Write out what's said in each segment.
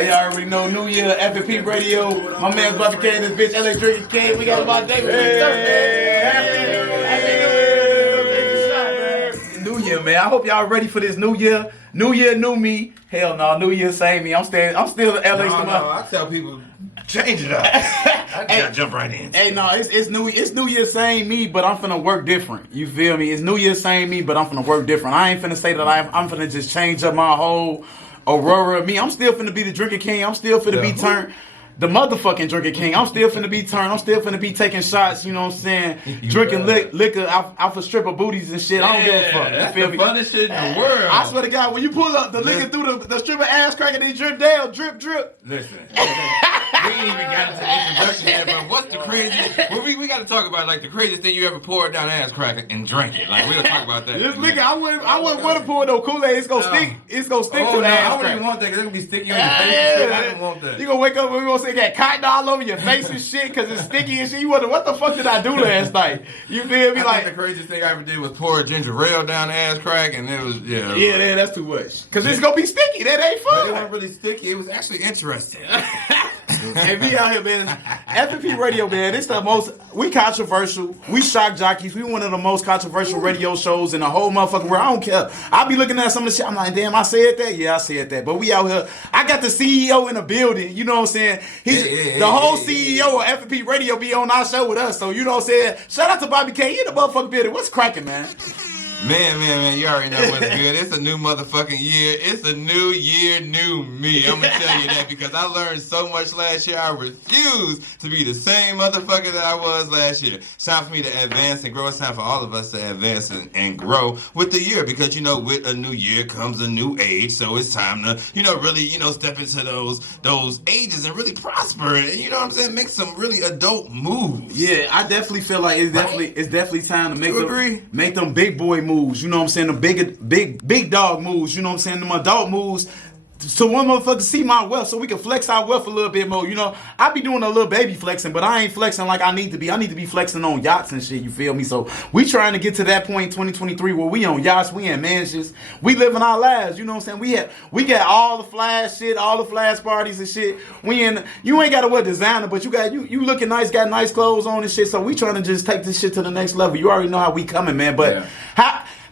Hey, y'all already know New Year, F.M.P Radio. My man's about to carry this bitch, LA Drinking King. We got about David. New Year, man. I hope y'all ready for this New Year. New Year, new me. Hell no, New Year, same me. I'm still the LA. No, I tell people, change it up. I gotta jump right in. Hey, no, it's New Year, same me, but I'm finna work different. You feel me? It's New Year, same me, but I'm finna work different. I ain't finna say that I'm finna just change up my whole aurora of me. I'm still finna be the drinking king. I'm still finna be turned. The motherfucking drinking king. I'm still finna be turned. I'm still finna be taking shots, you know what I'm saying? Drinking liquor out for stripper booties and shit. I don't give a fuck. That's you feel the me? funnest shit in the world. I swear to God, when you pull up the liquor through the stripper ass crack and they drip down, drip. Listen. We ain't even got into the introduction yet, but what's the craziest? Well, we got to talk about like the craziest thing you ever poured down ass crack and drank it. Like we'll talk about that. This liquor, I wouldn't want to pour no Kool-Aid. It's gonna stick. It's gonna stick to the ass crack. I don't even want that because it's gonna be sticky on your face and shit. I don't want that. You gonna wake up and we gonna say that cotton all over your face and shit because it's sticky and shit. You wonder what the fuck did I do last night? You feel me? I think the craziest thing I ever did was pour ginger ale down the ass crack, and it was Yeah, that's too much. Because it's gonna be sticky. That ain't fun. It wasn't really sticky. It was actually interesting. Hey, we out here, man. F.M.P Radio, man. It's the most. We controversial. We shock jockeys. We one of the most controversial radio shows in the whole motherfucking world. I don't care. I be looking at some of the shit. I'm like, damn, I said that. Yeah, I said that. But we out here. I got the CEO in the building. You know what I'm saying? The whole CEO of F.M.P Radio be on our show with us. So you know what I'm saying? Shout out to Bobby K. He in the motherfucking building. What's cracking, man? Man, you already know what's good. It's a new motherfucking year. It's a new year, new me. I'm gonna tell you that because I learned so much last year. I refuse to be the same motherfucker that I was last year. It's time for me to advance and grow. It's time for all of us to advance and grow with the year because, you know, with a new year comes a new age. So it's time to, really, step into those ages and really prosper and, you know what I'm saying, make some really adult moves. Yeah, I definitely feel like it's definitely time to make them big boy moves, you know what I'm saying? The big dog moves, you know what I'm saying? Them adult moves. So one motherfucker see my wealth so we can flex our wealth a little bit more. I be doing a little baby flexing, but I ain't flexing like I need to be. I need to be flexing on yachts and shit, you feel me? So we trying to get to that point in 2023 where we on yachts, we in mansions, we living our lives, you know what I'm saying? We got all the flash shit, all the flash parties and shit. You ain't gotta wear designer, but you looking nice, got nice clothes on and shit. So we trying to just take this shit to the next level. You already know how we coming, man. But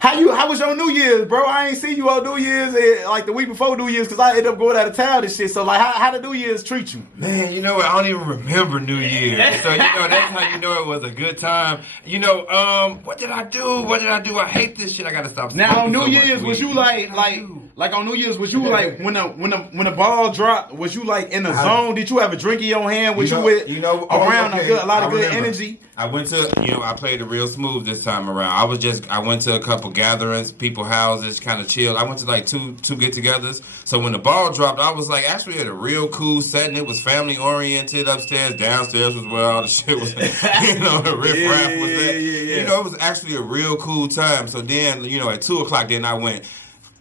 how was your New Year's, bro? I ain't seen you on New Year's like the week before New Year's because I ended up going out of town and shit. So like, how did New Year's treat you? Man, you know what? I don't even remember New Year's. So that's how you know it was a good time. What did I do? I hate this shit. I gotta stop. Now on New Year's, was you like on New Year's, was you like when the ball dropped? Was you like in the zone? Did you have a drink in your hand? Was you around a lot of good energy? I went to, I played it real smooth this time around. I went to a couple gatherings, people houses, kind of chilled. I went to like two get-togethers. So when the ball dropped, I was like actually at a real cool setting. It was family oriented upstairs. Downstairs was where all the shit was, the riff-raff was at. It was actually a real cool time. So then, at 2 o'clock, then I went,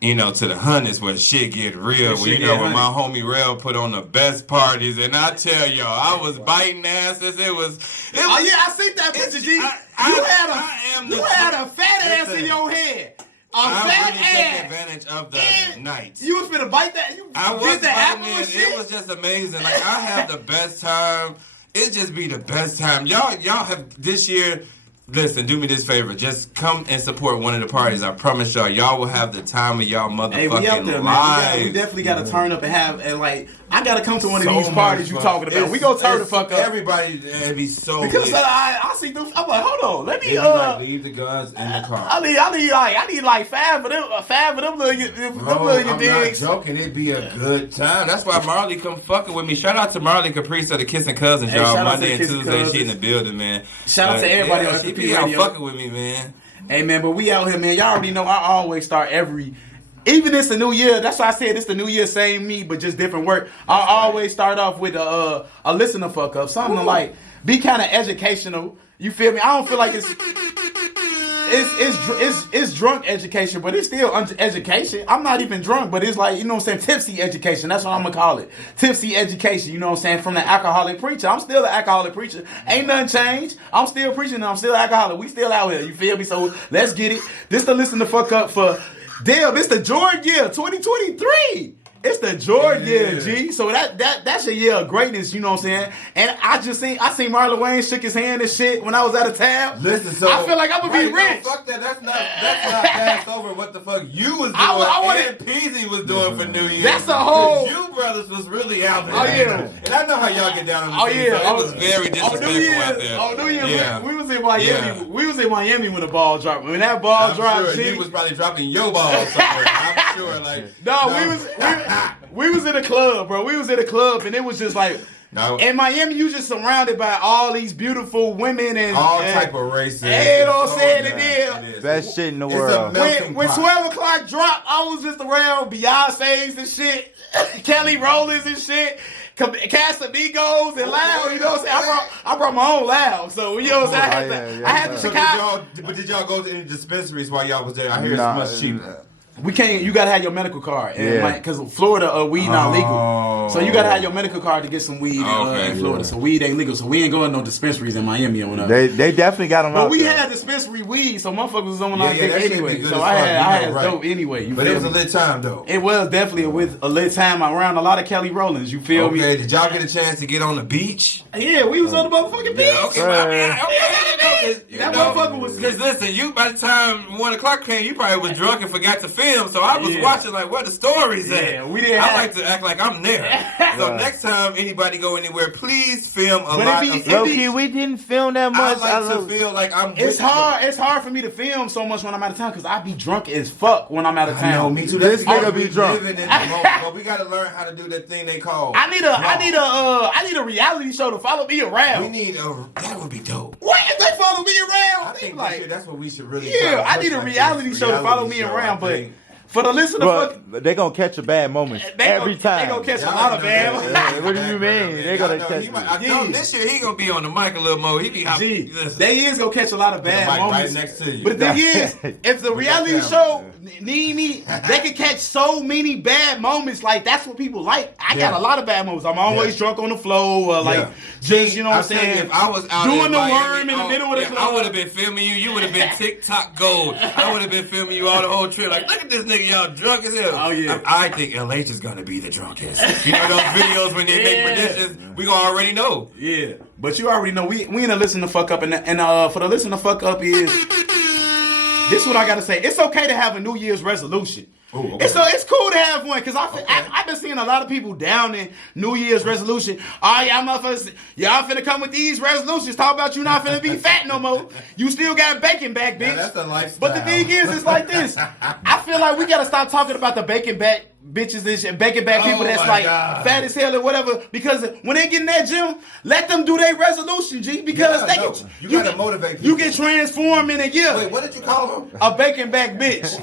to the hundreds where shit get real. When my homie Rel put on the best parties, and I tell y'all, I was biting asses. It was. Oh yeah, I seen that picture, G. You had a fat ass in your head. I really took advantage of the night. You was finna bite that. I was biting it. It was just amazing. Like I had the best time. It just be the best time. Y'all have this year. Listen, do me this favor. Just come and support one of the parties. I promise y'all will have the time of y'all motherfucking lives. We definitely got to turn up and I got to come to one of these parties you talking about. We gonna turn the fuck up. Everybody be so because I see them. I'm like, hold on, let me leave the guns in the car. I need like five of them little I'm not joking. It'd be a good time. That's why Marley come fucking with me. Shout out to Marley Caprice of the Kissing Cousins, y'all. Monday and Tuesday, she in the building, man. Shout out to everybody on F.M.P Radio. Fucking with me, man. Hey, man, but we out here, man. Y'all already know I always start even it's the new year. That's why I said it's the new year, same me, but just different work. I always start off with a listen to fuck up. Something like be kind of educational. You feel me? I don't feel like it's drunk education, but it's still education. I'm not even drunk, but it's like, tipsy education. That's what I'm gonna call it. Tipsy education, you know what I'm saying? From the alcoholic preacher. I'm still an alcoholic preacher. Ain't nothing changed. I'm still preaching and I'm still an alcoholic. We still out here, you feel me? So let's get it. This to listen to fuck up for damn, it's the Jordan year, 2023. It's the Jordan year, G. So that's a year of greatness, you know what I'm saying? And I seen Marlon Wayne shook his hand and shit when I was out of town. Listen, so I feel like I'm gonna be rich. No, fuck that. That's not passed over what the fuck you was doing and Peasy was doing for New Year's. That's a whole... You brothers was really out there. Oh, yeah. And I know how y'all get down on the scene, so it was very disrespectful out there. Oh, New Year's, we was in Miami. Yeah. We was in Miami when the ball dropped. When that ball dropped, sure he was probably dropping your ball somewhere. I'm sure, we was in a club, bro. We was in a club, and it was just like... In Miami, you just surrounded by all these beautiful women and all type of races. You know what I'm saying? And best shit in the world. When 12 o'clock dropped, I was just around Beyonce's and shit, Kelly Rowlands and shit, Casamigos and Loud. You know what I'm saying? I brought my own Loud, so you know what I'm saying? I had the Chicago. But did y'all go to any dispensaries while y'all was there? I hear it's much cheaper. We can't. You gotta have your medical card, because Florida weed not legal, so you gotta have your medical card to get some weed in Florida. So weed ain't legal, so we ain't going to no dispensaries in Miami or whatever. They definitely got them. But we had dispensary weed, so motherfuckers was on our dick anyway. So I had dope anyway. But it was a lit time though. It was definitely a lit time around a lot of Kelly Rowlands. You feel me? Okay. Did y'all get a chance to get on the beach? Yeah, we was on the motherfucking beach. Okay. That motherfucker was. Because listen, you by the time 1 o'clock came, you probably was drunk and forgot to film. So I was watching like where the stories at. Yeah, we didn't. I like to act like I'm there. So next time anybody go anywhere, please film a lot of. Low-key, we didn't film that much. I like to feel like I'm. It's hard. It's hard for me to film so much when I'm out of town because I be drunk as fuck when I'm out of town. I know, me too. This nigga be drunk. Living in the moment, but we gotta learn how to do that thing they call. I need a reality show to follow me around. We need that would be dope. What if they follow me around? I think like that's what we should really. Yeah, I need a reality show to follow me around, but. For the listener, they gonna catch a bad moment every time. They gonna catch a lot of bad moments. What do you mean? They gonna catch. This year he gonna be on the mic a little more. He be they is gonna catch a lot of bad moments. Right next to you. But the thing is, if the reality show need me, they can catch so many bad moments. Like that's what people like. I got a lot of bad moments. I'm always drunk on the floor, just you know what I'm saying. If I was out doing the worm in the middle of the club, I would have been filming you. You would have been TikTok gold. I would have been filming you all the whole trip. Like look at this nigga. Y'all drunk as hell. Oh yeah. I think LH is gonna be the drunkest. You know those videos when they make predictions, we gonna already know. Yeah, but you already know we in a listen to fuck up, and for the listen to fuck up is this. What I gotta say. It's okay to have a New Year's resolution. Ooh, okay. It's cool to have one because I've been seeing a lot of people down in New Year's resolution. Oh, y'all motherfuckers, y'all finna come with these resolutions. Talk about you not finna be fat no more. You still got bacon back, bitch. Now, that's a lifestyle. But the thing is, it's like this. I feel like we gotta stop talking about the bacon back bitches and shit, bacon back people that's like fat as hell or whatever. Because when they get in that gym, let them do their resolution, G. Because you gotta motivate people. You can transform in a year. Wait, what did you call them? A bacon back bitch.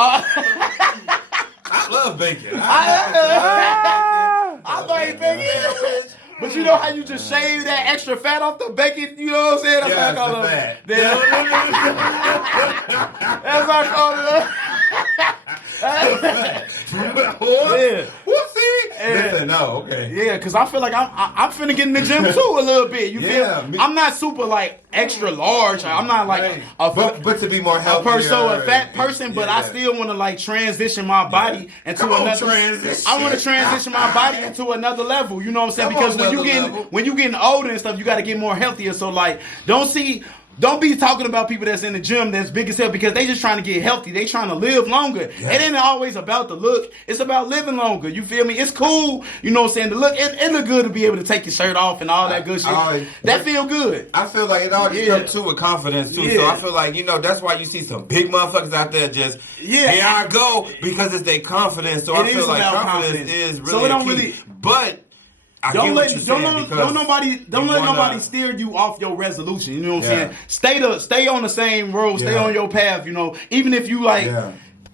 I love bacon. I like bacon. But you know how you just shave that extra fat off the bacon? You know what I'm saying? That's what I call it. That's what I call it. Listen, no, okay. Yeah, because I feel like I'm finna get in the gym too a little bit. You feel? I'm not super like extra large. I'm not like but to be more healthy, a fat person. But I still want to like transition my body into another. I want to transition my body into another level. You know what I'm saying? Because when you getting older and stuff, you got to get more healthier. So like, don't be talking about people that's in the gym that's big as hell because they just trying to get healthy. They trying to live longer. Yeah. It ain't always about the look. It's about living longer. You feel me? It's cool. You know what I'm saying? The look, it look good to be able to take your shirt off and all that good shit. That feel good. I feel like it all just comes too with confidence too. So I feel like, that's why you see some big motherfuckers out there just, here I go, because it's their confidence. So I feel like confidence is really key. But don't let nobody steer you off your resolution. You know what I'm saying? Stay on the same road. Stay on your path. Even if you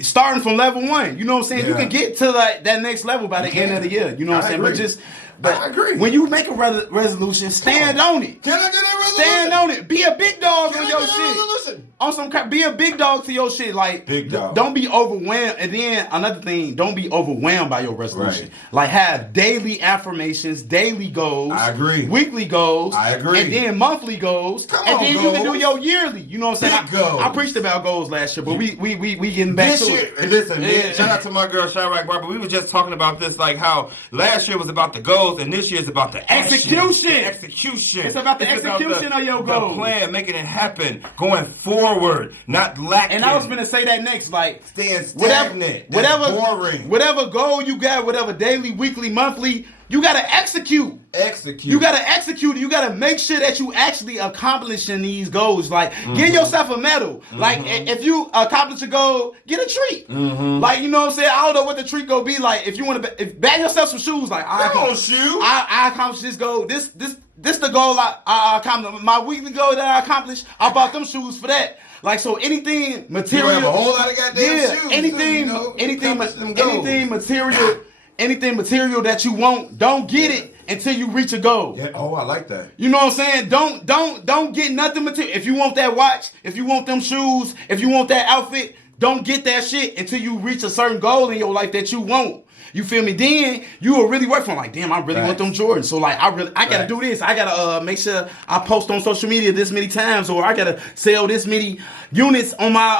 starting from level 1. You know what I'm saying? You can get to like that next level by the end of the year. You know what I'm saying? But I agree. When you make a resolution, stand on it. Can I get a Stand on it. Be a big dog on your shit. On some crap, be a big dog to your shit. Like, big dog. Don't be overwhelmed. And then another thing, don't be overwhelmed by your resolution. Right. Like, have daily affirmations, daily goals. I agree. Weekly goals. I agree. And then monthly goals. And then you can do your yearly. You know what I'm saying? I preached about goals last year, but we getting back to it. Listen, shout out to my girl Chirac Barber. We were just talking about this, like how last year was about the goals and this year is about the execution. Execution. It's about the execution of your goals. The plan, making it happen, going forward, not lacking. And I was gonna say that next, like staying stagnant, boring. Whatever goal you got, whatever daily, weekly, monthly, you gotta execute. You gotta execute. You gotta make sure that you actually accomplishing these goals. Like, give yourself a medal. Like, if you accomplish a goal, get a treat. Like, you know what I'm saying? I don't know what the treat gonna be. Like, if you want to, bag yourself some shoes. Like, I accomplished this goal. This the goal I accomplished. My weekly goal that I accomplished. I bought them shoes for that. Like, so anything material. You have a whole lot of goddamn shoes. Anything material that you want, don't get it until you reach a goal. Yeah. Oh, I like that. You know what I'm saying? Don't get nothing material. If you want that watch, if you want them shoes, if you want that outfit, don't get that shit until you reach a certain goal in your life that you want. You feel me? Then you will really work for them. Like, damn, I really want them Jordans. So like, I gotta do this. I gotta make sure I post on social media this many times, or I gotta sell this many units on my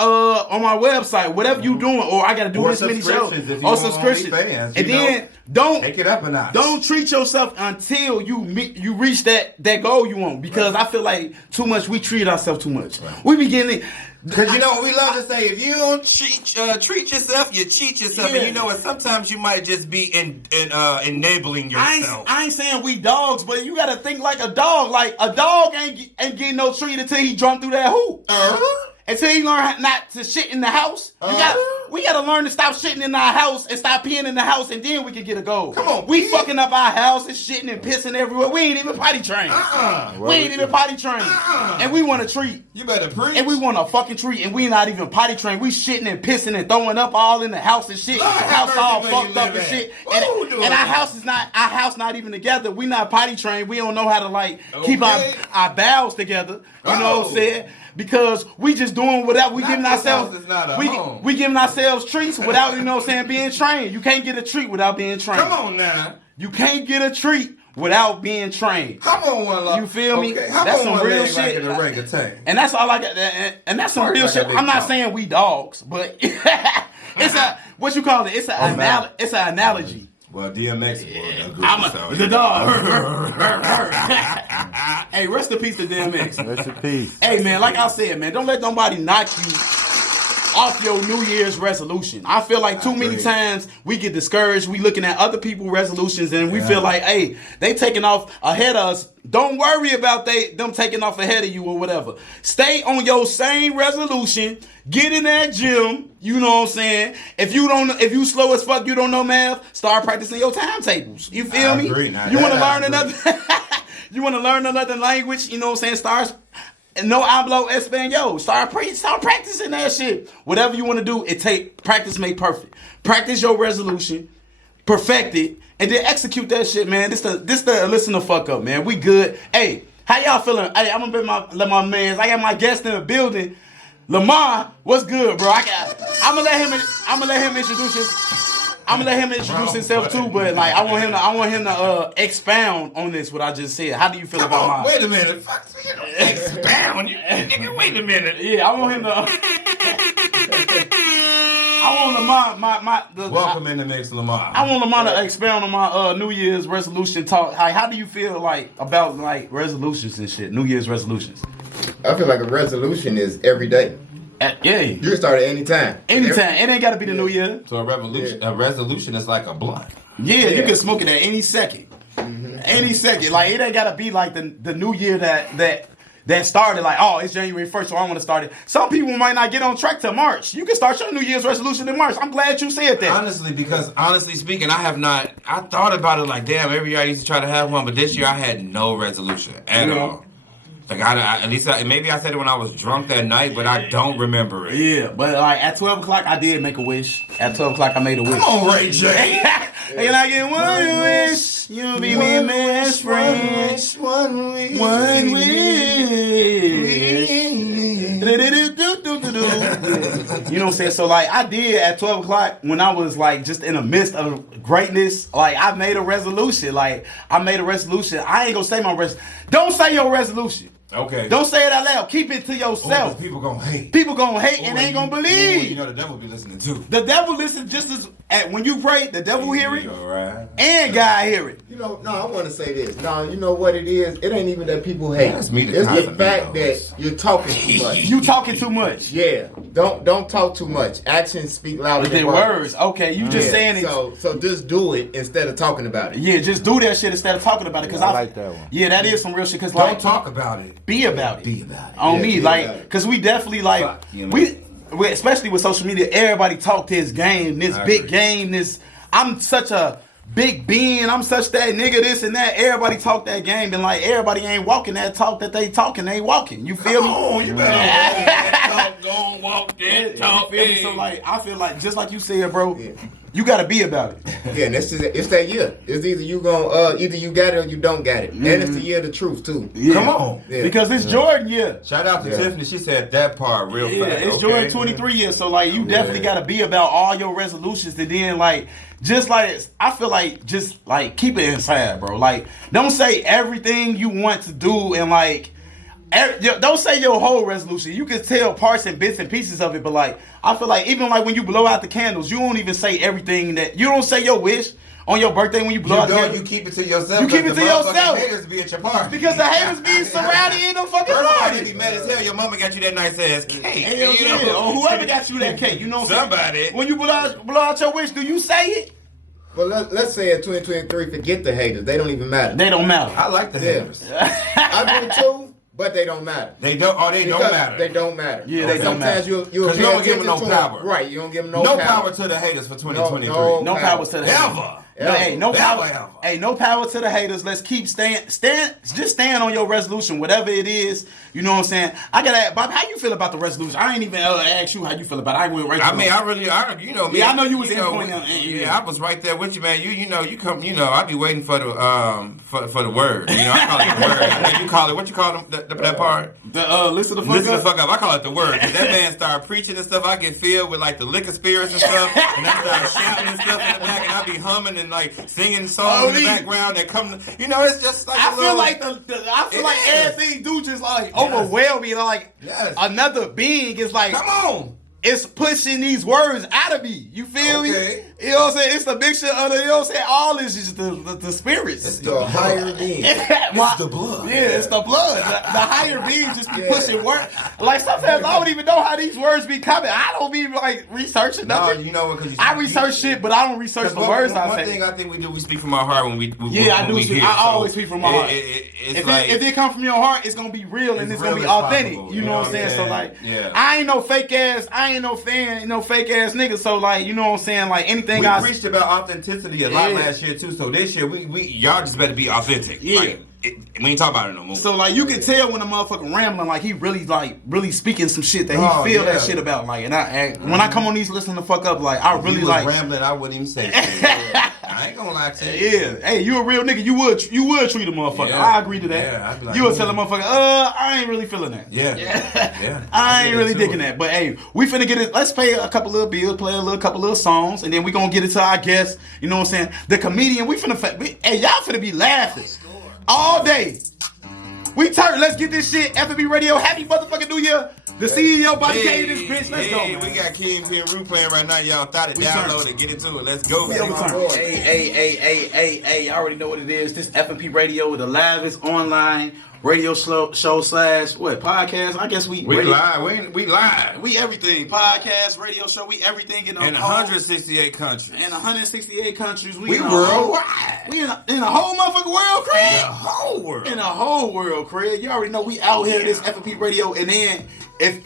website. Whatever you doing, or I gotta do this many shows or subscriptions. And then don't take it up a notch. Don't treat yourself until you reach that goal you want. Because I feel like too much we treat ourselves too much. We be getting it. Because you know what we love to say, if you don't treat yourself, you cheat yourself. Yeah. And you know what, sometimes you might just be enabling yourself. I ain't saying we dogs, but you gotta think like a dog. Like, a dog ain't getting no treat until he jump through that hoop. Until he learn not to shit in the house. We gotta learn to stop shitting in our house and stop peeing in the house, and then we can get a goal. Come on, we fucking up our house and shitting and pissing everywhere. We ain't even potty trained. We ain't even potty trained. And we want a treat. You better preach. And we want a fucking treat, and we not even potty trained. We shitting and pissing and throwing up all in the house and shit. The house all fucked up and shit. And our house not even together. We not potty trained. We don't know how to keep our bowels together. You know what I'm saying? Because we just doing whatever we giving ourselves. We giving ourselves treats without, you know what I'm saying, being trained. You can't get a treat without being trained. Come on now. You can't get a treat without being trained. Come on, one love. You feel me? Okay. That's some real shit. And that's all I got. And that's some real shit. I'm not saying we dogs, but it's a what you call it? It's an analogy. Well, DMX I'm the dog. Hey, rest in peace to DMX. Rest in peace. Hey, man, like I said, man, don't let nobody knock you off your New Year's resolution. I feel like too many times we get discouraged. We looking at other people's resolutions and we feel like, hey, they taking off ahead of us. Don't worry about them taking off ahead of you or whatever. Stay on your same resolution. Get in that gym. You know what I'm saying? If you slow as fuck, you don't know math, start practicing your timetables. You feel me? You want to learn another you want to learn another language, you know what I'm saying? Start no hablo español. Start practicing that shit. Whatever you want to do, practice make perfect. Practice your resolution, perfect it, and then execute that shit, man. This the listen the fuck up, man. We good. Hey, how y'all feeling? Hey, I'm gonna let my mans. I got my guest in the building. Lamarr, what's good, bro? I'm gonna let him introduce himself too, but like I want him to expound on this what I just said. How do you feel about mine? Wait a minute. Expound. Wait a minute. Yeah, I want him to welcome in the mix, Lamarr. I want Lamarr to expound on my New Year's resolution talk. How do you feel like about like resolutions and shit? New Year's resolutions. I feel like a resolution is every day. Yeah. You can start at any time. Anytime. It ain't got to be the New Year. So a resolution is like a blunt. Yeah, you can smoke it at any second. Mm-hmm. Any second. Like, it ain't got to be like the New Year that started like, oh, it's January 1st, so I want to start it. Some people might not get on track till March. You can start your New Year's resolution in March. I'm glad you said that. Honestly speaking, I thought about it like, damn, every year I used to try to have one, but this year I had no resolution at all. Like maybe I said it when I was drunk that night, but I don't remember it. Yeah, but like at 12 o'clock, I did make a wish. At 12 o'clock, I made a wish. Come on, Ray J. And I get one wish. wish. You'll be my best friend. One wish. One wish. You know what I'm saying? So like I did at 12 o'clock when I was like just in the midst of greatness. Like I made a resolution. I ain't gonna say my resolution. Don't say your resolution. Okay. Don't say it out loud. Keep it to yourself. People gonna hate. People gonna hate and ain't gonna believe. You know the devil be listening too. The devil listens just as when you pray. The devil hear it, right. and God hear it. You know, no, I want to say this. No, you know what it is? It ain't even that people hate. That's me. It's the fact that you're talking too much. You talking too much. Yeah. Don't talk too much. Actions speak louder than words. Okay, you just saying it. So just do it instead of talking about it. Yeah, just do that shit instead of talking about it. Cause I like that one. Yeah, that is some real shit. Cause don't talk about it. Be about it. Be about it. On me, like, about it. cause we definitely like we especially with social media. Everybody talk this game, this big game, this. I'm such a big being. I'm such that nigga, this and that. Everybody talk that game, and like everybody ain't walking that talk that they talking. They ain't walking. You feel me? Oh, you better go walk that talk. You feel me? So like, I feel like just like you said, bro. Yeah. You gotta be about it. Yeah, and it's that year. It's either you gonna either you got it or you don't got it. And it's the year of the truth too. Yeah. Come on. Yeah. Because it's Jordan year. Shout out to Tiffany. She said that part real fast. It's Jordan 23 years. So like you definitely gotta be about all your resolutions, and then like just like I feel like just like keep it inside, bro. Like don't say everything you want to do and like don't say your whole resolution. You can tell parts and bits and pieces of it, but like I feel like even like when you blow out the candles, you don't even say everything that you don't say your wish on your birthday when you blow out the candles. You keep it to yourself. You keep it to yourself. Haters be at your party Because the haters be surrounded in them fucking party. They be mad as hell. Your mama got you that nice ass cake. Hell yeah. Or whoever got you that cake. You know what I'm Somebody. saying? When you blow out your wish, do you say it? Well, let's say in 2023, forget the haters. They don't even matter. They don't matter. I like the haters. I do too. But they don't matter. They don't matter. They don't matter. Yeah, they don't matter. Sometimes you'll you don't give them no power. Right, you don't give them no power to the haters for 2023. No power to the haters. Ever. Hey, no power. Hey, no power to the haters. Let's keep just stand on your resolution, whatever it is. You know what I'm saying? I gotta ask, Bob, how you feel about the resolution? I ain't even ask you how you feel about it. I went right. You know me. Yeah, I know you was in point. Yeah, I was right there with you, man. You come. I be waiting for the for the word. I call it the word. I think you call it. What you call that part? Listen the fuck up. I call it the word. That man started preaching and stuff. I get filled with like the liquor spirits and stuff, and I start shouting and stuff in the back, and I be humming and like singing songs in the background that come. It's just like I feel like everything do just like overwhelm me. Like another being is like, come on. It's pushing these words out of me. You feel me? You know what I'm saying? It's the mixture of the, you know what I'm saying? All this is the spirits. It's the higher being. It's the blood. Yeah, it's the blood. The higher beings just be pushing words. Like sometimes I don't even know how these words be coming. I don't be like researching nothing. No, you know what? Because I research shit, but I don't research the words I say. One thing I think we do, we speak from our heart when we I do. I always speak from my heart. If it come from your heart, it's gonna be real and it's gonna be authentic. You know what I'm saying? So like, I ain't no fake ass. I ain't no fan. No fake ass nigga. So like, you know what I'm saying? Like anything we preached about authenticity a lot last year too. So this year we y'all just better be authentic. Yeah. Like, we ain't talk about it no more. So like you can tell when a motherfucker rambling, like he really speaking some shit that he feel that shit about. Like, and when I come on these listen to fuck up, like I really like rambling. I wouldn't even say shit. I ain't gonna lie to you. Yeah, hey, you a real nigga. You would treat a motherfucker. Yeah. I agree to that. Yeah, I'd be like, you would tell a motherfucker, I ain't really feeling that. Yeah. I ain't really digging that. But hey, we finna get it. Let's pay a couple little bills, play a couple little songs, and then we gonna get it to our guest. You know what I'm saying? The comedian. Y'all finna be laughing all day. Let's get this shit. F.M.P Radio. Happy motherfucking New Year. The CEO body came this bitch. Let's go. Man. We got King P and Rue playing right now. Y'all thought it. Download it. Get into it. Let's go. Hey. I already know what it is. This F.M.P Radio, the livest online radio show / podcast. I guess we live. We live. We everything. Podcast, radio show. We everything in 168 countries. In 168 countries. We worldwide. We in a whole motherfucking world, Craig. In the whole world. In a whole world, Craig. You already know we out here. This F.M.P Radio, and then. If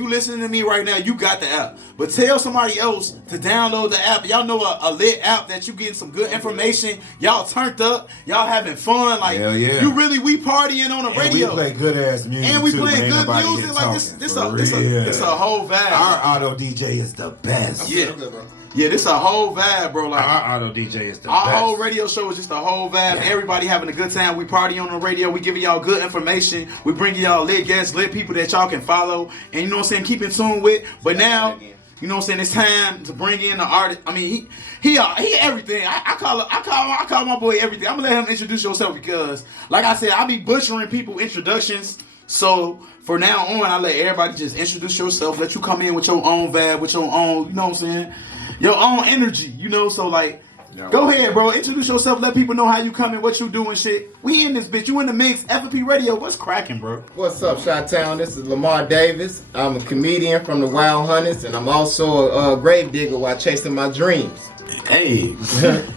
you listening to me right now, you got the app. But tell somebody else to download the app. Y'all know a lit app that you getting some good information. Y'all turned up. Y'all having fun. Like we partying on the radio. We play good ass music. And we playing good music. Like this a whole vibe. Our auto DJ is the best. Yeah. Yeah, this a whole vibe, bro. Like Our auto DJ is the our best. whole radio show is just a whole vibe. Everybody having a good time. We party on the radio. We giving y'all good information. We bringing y'all lit guests, lit people that y'all can follow. And you know what I'm saying? Keep in tune with. But now, you know what I'm saying? It's time to bring in the artist. I mean, he everything. I call my boy everything. I'm gonna let him introduce yourself because, like I said, I be butchering people introductions. So for now on, I let everybody just introduce yourself. Let you come in with your own vibe, with your own, you know what I'm saying? Your own energy, you know, so like, go ahead, bro. Introduce yourself. Let people know how you coming, what you doing, shit. We in this bitch. You in the mix. F.M.P Radio. What's cracking, bro? What's up, Chi-Town? This is Lamarr Davis. I'm a comedian from the Wild Hunters, and I'm also a grave digger while chasing my dreams. Hey,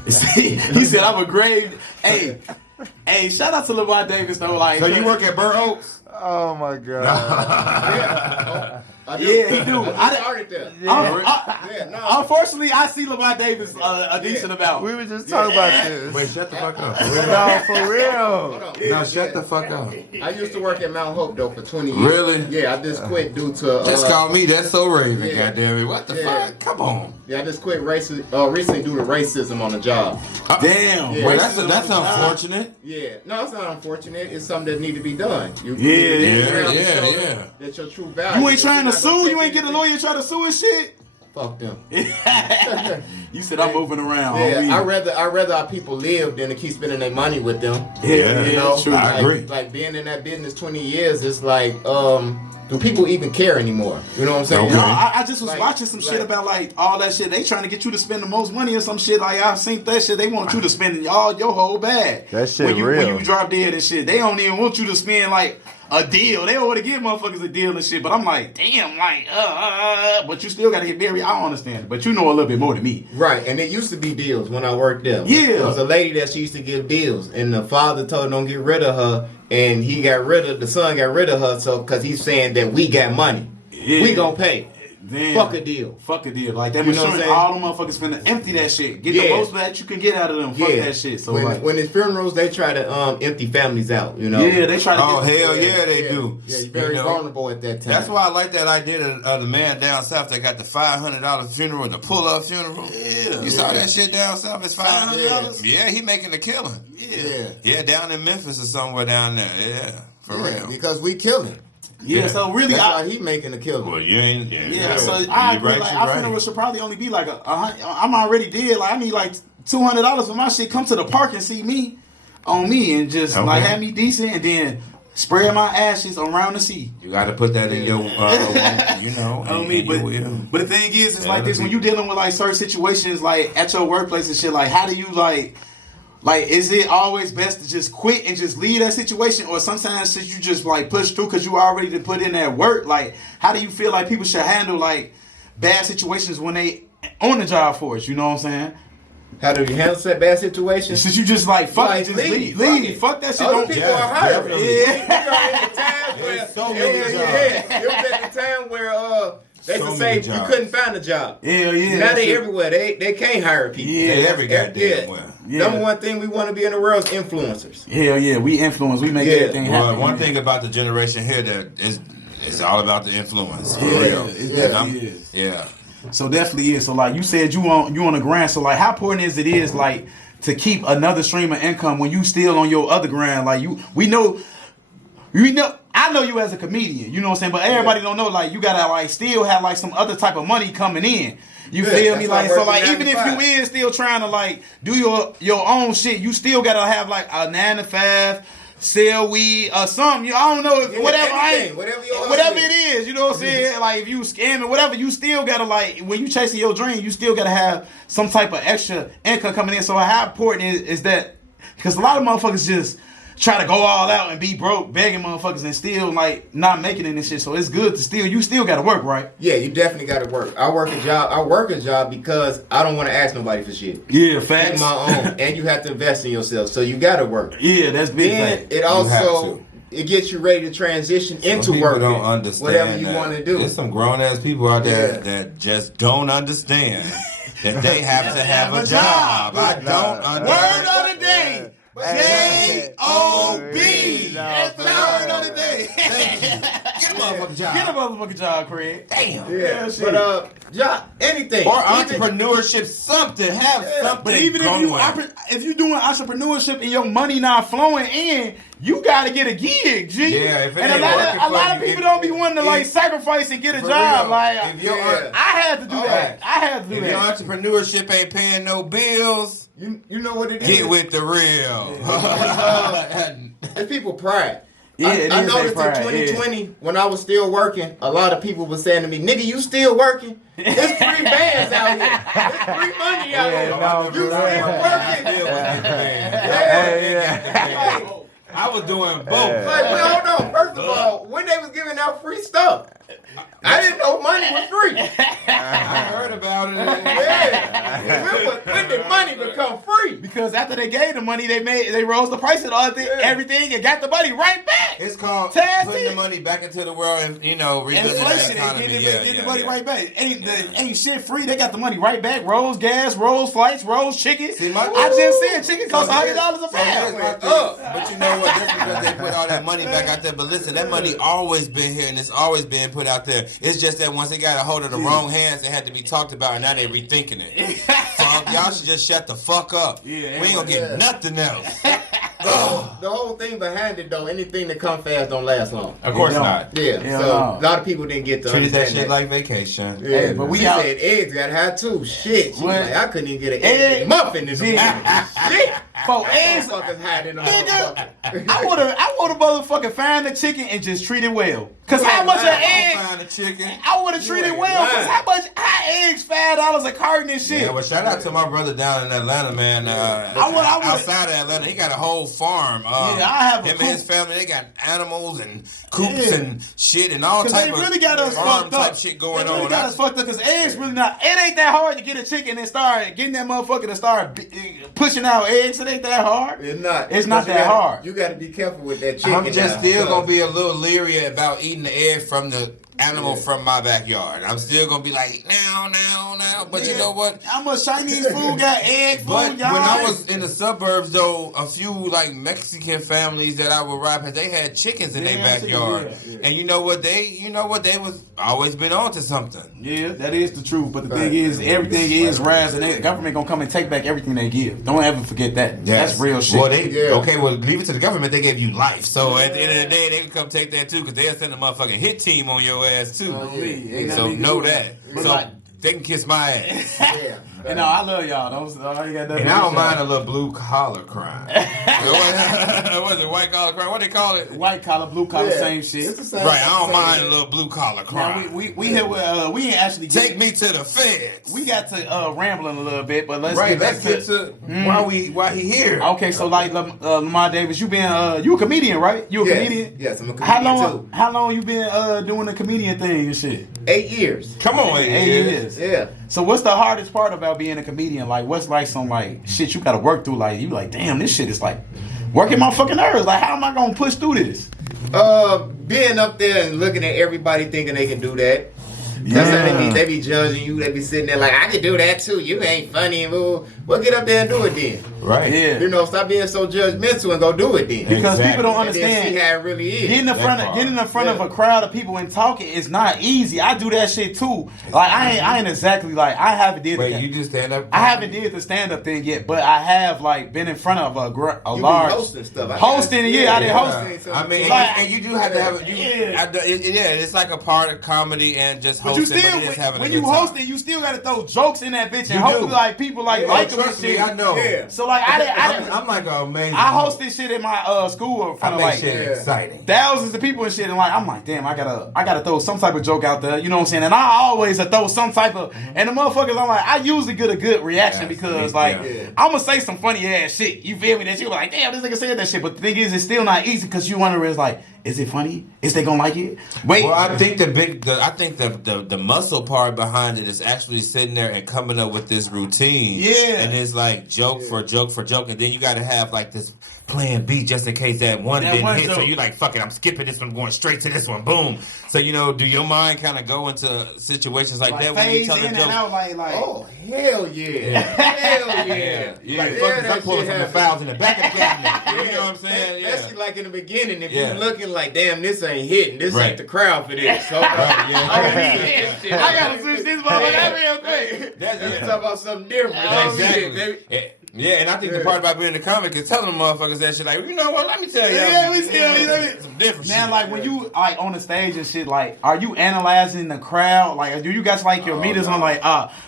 he said I'm a grave. Hey, shout out to Lamarr Davis though. Like, So you work at Burr Oaks? Oh my god. Yeah, he do. I started there. Unfortunately, I see Lamarr Davis a decent amount. We were just talking about this. Wait, shut the fuck up. No, for real. No, shut the fuck up. I used to work at Mount Hope though for 20 years. Really? Yeah, I just quit due to. Just call me. That's so Raven. Yeah. Goddamn it! What the fuck? Come on. Yeah, I just quit recently due to racism on the job. Damn. Yeah. Well, that's unfortunate. Yeah, no, it's not unfortunate. It's something that need to be done. You Yeah. That's your true value. You ain't trying to You're not gonna sue. take You ain't get a anything. lawyer try to sue and shit. Fuck them. You said I'm moving around. Yeah, I rather our people live than to keep spending their money with them. Yeah, You know, true. I agree. Like being in that business 20 years, it's like, do people even care anymore? You know what I'm saying? Okay. No, I just was Like- watching some shit like- about like all that shit. They trying to get you to spend the most money or some shit. Like I've seen that shit. They want you to spend all your whole bag. That shit when you, real. When you drop dead and shit, they don't even want you to spend like a deal. They don't want to give motherfuckers a deal and shit. But I'm like, damn, like, but you still got to get married. I don't understand. But you know a little bit more than me. Right, and it used to be deals when I worked there. Yeah. There was a lady that she used to give deals, and the father told her don't get rid of her, and the son got rid of her, so because he's saying that we got money. Yeah. We gonna pay. Damn. Fuck a deal. Fuck a deal. Like that You know what I'm insurance, saying? all them motherfuckers finna empty that shit. Get Yeah. the most that you can get out of them. Fuck that shit. So when it's funerals, they try to empty families out. You know. yeah, they try to Oh get hell yeah, they do. Yeah, you're very You know? vulnerable at that time. That's why I like that idea of the man down south that got the $500 funeral, the pull-up funeral. Yeah. You saw that shit down south? It's $500. Yeah, he making a killing. Yeah, down in Memphis or somewhere down there. Yeah, for real. because we killing. Yeah, so really, That's why he making a killing. Well, you ain't. yeah, so I agree. Like, our funeral should probably only be like I'm already dead. Like I need like $200 for my shit. Come to the park and see me on me and just like have me decent and then spread my ashes around the sea. You got to put that in your, you know, On me, but the thing is, it's like this when you dealing with like certain situations, like at your workplace and shit. Like, how do you like, is it always best to just quit and just leave that situation, or sometimes should you just like push through because you already to put in that work? Like, how do you feel like people should handle like bad situations when they on the job force? You know what I'm saying? How do you handle that bad situation? Should you just like fuck Like, it, just leave. leave, fuck that shit. Other Don't people yeah. are hiring. Yeah. It was at the time where they So used to many say you jobs. couldn't find a job. Yeah, yeah. Now that's they it. everywhere. They can't hire people. Yeah, They every goddamn well. Yeah. Number one thing we want to be in the world is influencers. Hell yeah, we influence, we make Yeah. everything Well, happen. one thing about the generation here that is, it's all about the influence. For Yeah, real. it definitely is. Yeah. So definitely is. So like you said, you on a grind. So like, how important is like to keep another stream of income when you still on your other grind? Like we know. I know you as a comedian. You know what I'm saying, but everybody don't know. Like you gotta like still have like some other type of money coming in. You Yeah, feel me? that's why I Like so, work like from even 9 if to you 5. is still trying to like do your own shit, you still gotta have like a 9 to 5. Sell weed or something. I don't know. Yeah, Whatever. anything, whatever your hustle whatever is. it is. You know what I'm saying? Like if you scamming, whatever, you still gotta like when you chasing your dream, you still gotta have some type of extra income coming in. So how important is that? Because a lot of motherfuckers just try to go all out and be broke, begging motherfuckers, and still like not making it and shit. So it's good to still. You still gotta work, right? Yeah, you definitely got to work. I work a job because I don't want to ask nobody for shit. Yeah, Take facts. my own, and you have to invest in yourself. So you got to work. Yeah, that's big. Then fact. it have also to. it gets you ready to transition into Some people work. don't understand whatever you that. want to do. There's some grown ass people out there Yeah. that just don't understand that they have to have a job. I don't understand. Word of the day. J-O-B. That's the word of the day. Get a motherfucking job. Get a motherfucking job, Craig. Damn. Yeah, shit. but job, anything. Or entrepreneurship, something. Have something. But even if you doing entrepreneurship and your money not flowing in, you gotta get a gig, G. Yeah, if it and ain't a lot of people don't be wanting to like sacrifice and get a job. Real, like I had to do that. I had to do if that. your entrepreneurship ain't paying no bills, you know what it is? get with the real. It's people pride. Yeah, I noticed in 2020 when I was still working, a lot of people were saying to me, "Nigga, you still working? There's free bands out here. There's free money out here. You still working?" I was doing both. Like, well, hold on. First of all, when they was giving out free stuff, I didn't know money was free. I heard about it. Yeah. When did money become free? Because after they gave the money, they rose the price of everything and got the money right back. It's called putting the money back into the world and rebuilding the economy. Get the money right back. Ain't shit free. They got the money right back. Rose gas, rose flights, rose chicken. I just said chicken costs $100 a pound. But you know what? That's because they put all that money back out there. But listen, that money always been here and it's always been put out there. It's just that once they got a hold of the wrong hands, it had to be talked about, and now they rethinking it. So y'all should just shut the fuck up. We ain't gonna get nothing else. The whole thing behind it, though, anything that come fast don't last long. Of course not. Yeah, so a lot of people didn't get to treat that understand shit like vacation. Yeah, hey, but we said eggs got high too. Shit, she like, I couldn't even get an egg muffin in the morning. Shit, for eggs, motherfuckers high in the I would have motherfucking find the chicken and just treat it well. Cause how much an egg? Find the chicken. I would have treated well. Cause how eggs $5 a carton and shit. Yeah, well, shout out to my brother down in Atlanta, man. Outside of Atlanta, he got a whole farm. I have him and his family. They got animals and coops and shit and all type of really got us farm fucked up. type shit going they really on. Got us fucked up because eggs really not. It ain't that hard to get a chicken and start getting that motherfucker to start pushing out eggs. It ain't that hard. It's not. It's not that hard. You got to be careful with that chicken. I'm just still gonna be a little leery about eating the egg from the animal from my backyard. I'm still gonna be like, now. But you know what? How much Chinese food got egg food? But when I was in the suburbs, though, a few like Mexican families that I would ride past, they had chickens in their backyard. And you know what? They was always been on to something. Yeah, that is the truth. But the thing is, everything is rising. The government gonna come and take back everything they give. Don't ever forget that. Yes. That's real shit. Well, leave it to the government. They gave you life. So at the end of the day, they can come take that too, because they'll send a motherfucking hit team on your ass too. So know that. So they can kiss my ass. And no, I love y'all. And I don't mind a little blue collar crime. What is it? White collar crime? What they call it? White collar, blue collar, same shit. Right. I don't mind a little blue collar crime. Now, we ain't actually take me to the feds. We got to rambling a little bit, but let's get to why he here. Okay, so like Lamarr Davis, you a comedian, right? You a comedian? Yes, I'm a comedian too. How long you been doing the comedian thing and shit? 8 years. Come on, 8 years. Yeah. So what's the hardest part about being a comedian? Like, what's like some like shit you gotta work through? Like, you like, damn, this shit is like working my fucking nerves. Like, how am I gonna push through this? Being up there and looking at everybody thinking they can do that. That's how they be judging you. They be sitting there like, I can do that too. You ain't funny. Well, get up there and do it then. Right. Yeah. Stop being so judgmental and go do it then. Because people don't understand. And see how it really is. Getting in front of a crowd of people and talking is not easy. I do that shit too. Like I ain't exactly like I haven't did. Wait, you do stand up? I haven't did the stand up thing yet, but I have like been in front of a large hosting stuff. I did hosting. I mean, and you do have to have it's like a part of comedy and just hosting. When you hosting, you still got to throw jokes in that bitch and hopefully like people like them and shit. I know. Yeah. So like I'm like amazing. I hosted shit at my school in front of like exciting thousands of people and shit, and like I'm like, damn, I gotta throw some type of joke out there. You know what I'm saying? And I always throw some type of, and the motherfuckers, I'm like, I usually get a good reaction because like I'm gonna say some funny ass shit. You feel me? That you be like, damn, this nigga said that shit. But the thing is, it's still not easy because you wonder is like, is it funny? Is they gonna like it? Wait. Well, I think the muscle part behind it is actually sitting there and coming up with this routine. Yeah. And it's like joke for joke for joke, and then you got to have like this plan B just in case that one didn't hit. So you like, fuck it, I'm skipping this one, going straight to this one. Boom. So do your mind kind of go into situations like that when you tell a joke? Oh hell yeah, hell Yeah. Like, Yeah, fuck this, that I'm pulling shit from the happens. files in the back of the cabinet. You know what I'm saying? Yeah. Especially like in the beginning, if Yeah. you're looking like, damn, this ain't hitting. This Right. ain't the crowd for this. So, I gotta switch this motherfucker real quick. That's Let me it. talk about something different. Exactly. Baby. Yeah, and I think the part about being a comic is telling them motherfuckers that shit. Like, you know what? Let me tell you. Yeah, let me tell you. Some different Man, shit. like when you like on the stage and shit, like, are you analyzing the crowd? Like, do you guys like your meters on like,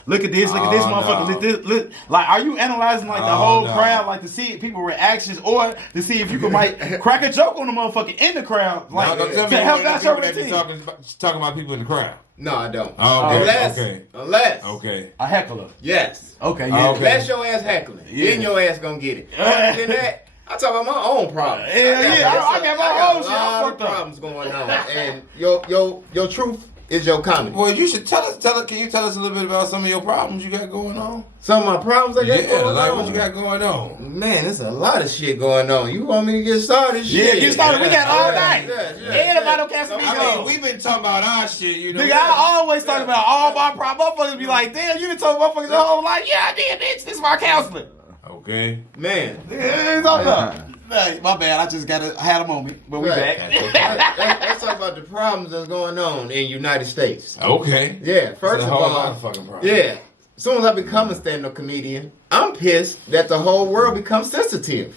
look at this motherfucker, no. look this. Like, are you analyzing like the Oh, whole no. crowd, like to see people reactions, or to see if you can like crack a joke on the motherfucker in the crowd, like Now, don't tell me to you help one of out them your people that be routine? talking about people in the crowd. No, I don't. Oh, okay. Unless. Okay. A heckler. Yes. Okay, yeah. Okay. Unless your ass heckling. Yeah. Then your ass gonna get it. Other than that, I talk about my own problems. Hell yeah, I got my own shit. I'm A lot of fucked up. problems going on. And your truth is your comedy. Well, you should tell us. Can you tell us a little bit about some of your problems you got going on? Some of my problems I got Yeah, going like on. what you got going on. Man, there's a lot of shit going on. You want me to get started? Yeah, Shit. get started. We got all night. Everybody don't can't speak I mean, on. we've been talking about our shit, you know. Nigga, I always talk about all my problems. Motherfuckers be like, damn, you done told motherfuckers your whole life. Yeah, I did, bitch. This is my counselor. Okay. Man. Yeah, it's all about. Hey, my bad. I had a moment, but we Right. back. Let's talk about the problems that's going on in United States. Okay. Yeah, first It's of a whole all, lot of fucking problems. yeah. As soon as I become a stand-up comedian, I'm pissed that the whole world becomes sensitive.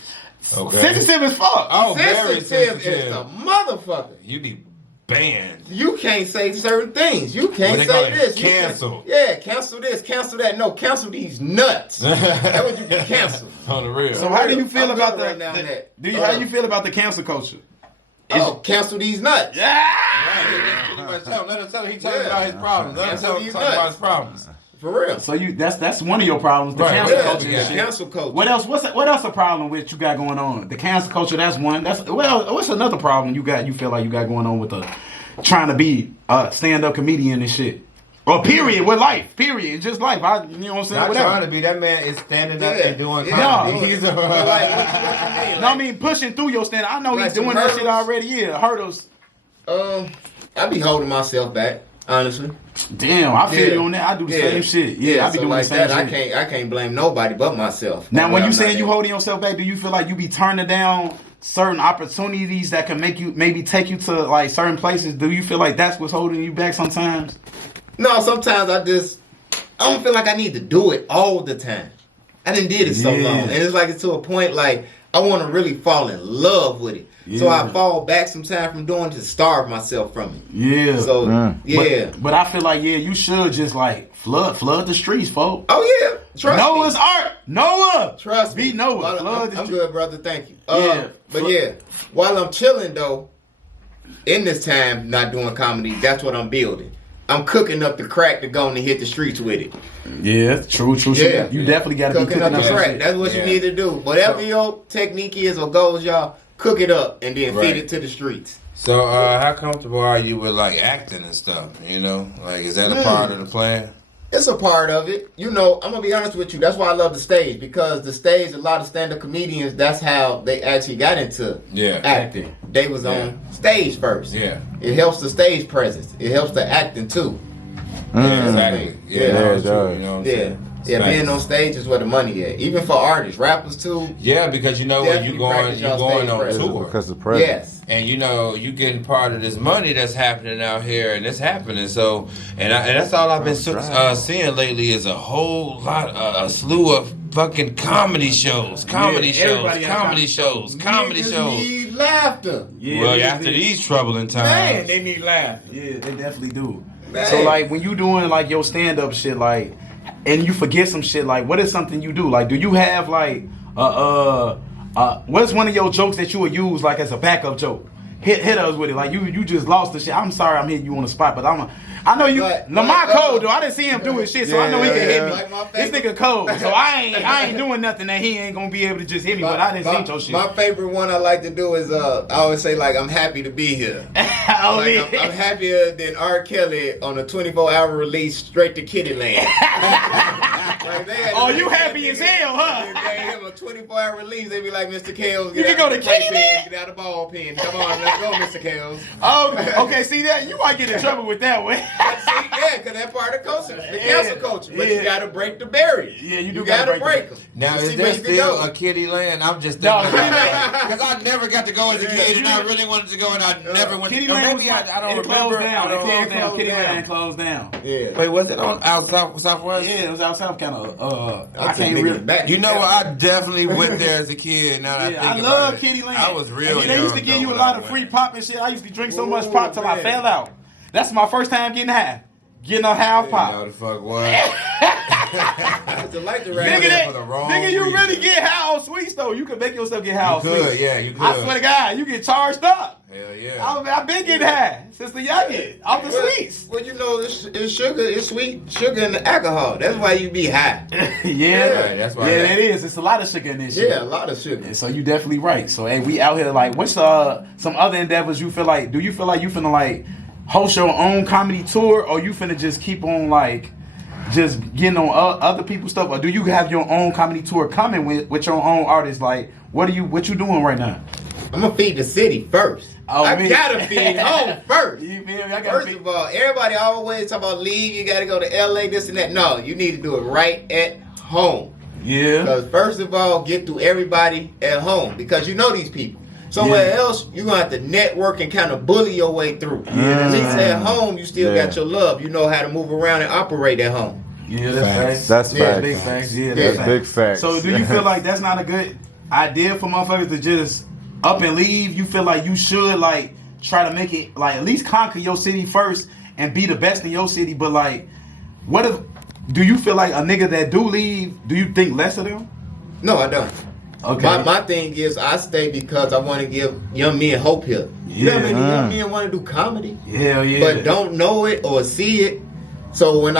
Okay. Sensitive as fuck. Oh, very Sensitive sensitive. is a motherfucker. You be banned. You can't say certain things. You can't What they call say it, this. You can't- cancel. Yeah, cancel this, cancel that. No, cancel these nuts. That's what you can cancel. On the real. So how do you feel I'm about right the? now on that. How do you feel about the cancel culture? Oh, cancel these nuts. Yeah. Let him tell him. He telling about his problems. Let him Cancel tell him these about nuts. his problems. For real. So that's one of your problems. The Right, cancel yeah, culture. yeah. and shit. Cancel culture. What else? What else a problem with you got going on? The cancel culture. That's one. What's another problem you got? You feel like you got going on with the trying to be a stand-up comedian and shit. Or period with life. Period. Just life. You know what I'm saying? Not Whatever. trying to be. That man is standing up Yeah. and doing Yeah. comedy. No. He's But like, what you mean? No, I mean pushing through your stand. I know Like he's some doing that shit hurdles? already. Yeah, hurdles. I be holding myself back, honestly. Damn, I feel Yeah. you on that. I do the Yeah. same shit. Yeah, I be so doing like the same that, shit. I can't blame nobody but myself. Now, when Well, you I'm saying not you that. holding yourself back, do you feel like you be turning down certain opportunities that can make you maybe take you to like certain places? Do you feel like that's what's holding you back sometimes? No, sometimes I don't feel like I need to do it all the time. I didn't did it so Yeah. long, and it's like it's to a point like I want to really fall in love with it. So I Yeah. fall back sometimes from doing to starve myself from it. Yeah. So yeah. But I feel like you should just like flood the streets, folks. Oh yeah, trust me. Noah's art. Noah. Trust me. Be Noah. While Flood the I'm streets. good, brother. Thank you. Yeah. But yeah, while I'm chilling though, in this time not doing comedy, that's what I'm building. I'm cooking up the crack to go and hit the streets with it. Yeah, true. Yeah. You definitely got to be Cooking up the that crack. shit. That's what Yeah. you need to do. Whatever your technique is or goals, y'all, cook it up and then Right. feed it to the streets. So, how comfortable are you with like acting and stuff? You know, like is that a part of the plan? It's a part of it. You know, I'm going to be honest with you. That's why I love the stage. Because the stage, a lot of stand-up comedians, that's how they actually got into Yeah. acting. They was on stage first. Yeah. It helps the stage presence. It helps the acting, too. Yeah, exactly. Yeah, Yeah, that's it true, does. you know what I'm Yeah. saying? Yeah, Facts. being on stage is where the money at. Even for artists, rappers, too. Yeah, because you know when Definitely you going practice y'all stage on presence. tour. Because the president. Yes. And you know, you getting part of this money that's happening out here, and it's happening. So, and that's all I've been seeing lately is a whole lot, a slew of fucking comedy shows, comedy everybody shows. Niggas need laughter. Yeah, Well, yeah, after yeah. these troubling times, Man, they need laughter. Yeah, they definitely do. Man. So like when you doing like your stand up shit, like, and you forget some shit, like what is something you do? Like, do you have like what's one of your jokes that you would use like as a backup joke? Hit us with it. Like you just lost the shit. I'm sorry I'm hitting you on the spot, but I know you But- Lamarr but, cold though. I didn't see him do his shit, so I know he can hit me. Like my This favorite- nigga cold. So I ain't doing nothing that he ain't gonna be able to just hit me, but I didn't see your shit. My favorite one I like to do is I always say like I'm happy to be here. Oh, Like, yeah. I'm happier than R. Kelly on a 24-hour release straight to Kitty Land. Like, they had to Oh, make you that happy as nigga- hell, huh? They gave him a on 24-hour release, they be like, Mr. Kales, You can go to Kitty Kittyland. Get out the ball pen. Come on, let's go, Mr. Kales. Oh, okay. See that? You might get in trouble with that one. See, yeah, because that's part of the culture, the council culture. But you got to break the barriers. Yeah, you do You gotta got to break them. Now, is See there where you can still go. a kiddie land? I'm just No, thinking Kitty because I never got to go as a kid, and I really wanted to go, and I never went. Kitty or Land maybe was I don't it remember. closed down. I don't It closed remember. down. Kitty Land closed down. Yeah. Wait, was it on out southwest? Yeah, it was out south kind of. I I'll take can't niggas really. back. You know, I definitely went there as a kid. Now that Yeah, I I think love about it. Kitty Land. I was real. They used to young, give you a though, lot when of I free went. pop and shit. I used to drink so much Ooh, pop till I man. fell out. That's my first time getting high. Getting on half You pop. know the fuck what? I used to like the Nigga, rap. that for the wrong nigga, you reason. really get high on sweets though. You can make yourself get high on Good, sweets. yeah, you could. I swear to God, you get charged up. Hell yeah. I've been getting high since the youngin off the sweets. Well, you know, it's sugar, it's sweet sugar and alcohol. That's why you be high. Yeah, Right, that's why. yeah, it is. It's a lot of sugar in this shit. Yeah, a lot of sugar. Yeah, so you definitely right. So hey, we out here like, what's some other endeavors you feel like? Do you feel like you finna like host your own comedy tour, or you finna just keep on like just getting on other people's stuff, or do you have your own comedy tour coming with your own artists? Like, what you doing right now? I'm gonna feed the city first. Oh, I man. gotta feed home first. You feel me? I gotta First be- of all, everybody always talk about leave. You gotta go to LA, this and that. No, you need to do it right at home. yeah. Because first of all, get through everybody at home because you know these people. Somewhere Yeah. else, you're gonna have to network and kind of bully your way through. At least at home, you still Yeah. got your love. You know how to move around and operate at home. Yeah, that's facts. That's Yeah, facts. Big facts. Yeah, That's facts. big facts. So do you feel like that's not a good idea for motherfuckers to just up and leave? You feel like you should like try to make it like at least conquer your city first and be the best in your city. But like, what if? Do you feel like a nigga that do leave? Do you think less of them? No, I don't. Okay. My thing is I stay because I want to give young men hope here. You know how many young men want to do comedy, Hell yeah. but don't know it or see it. So when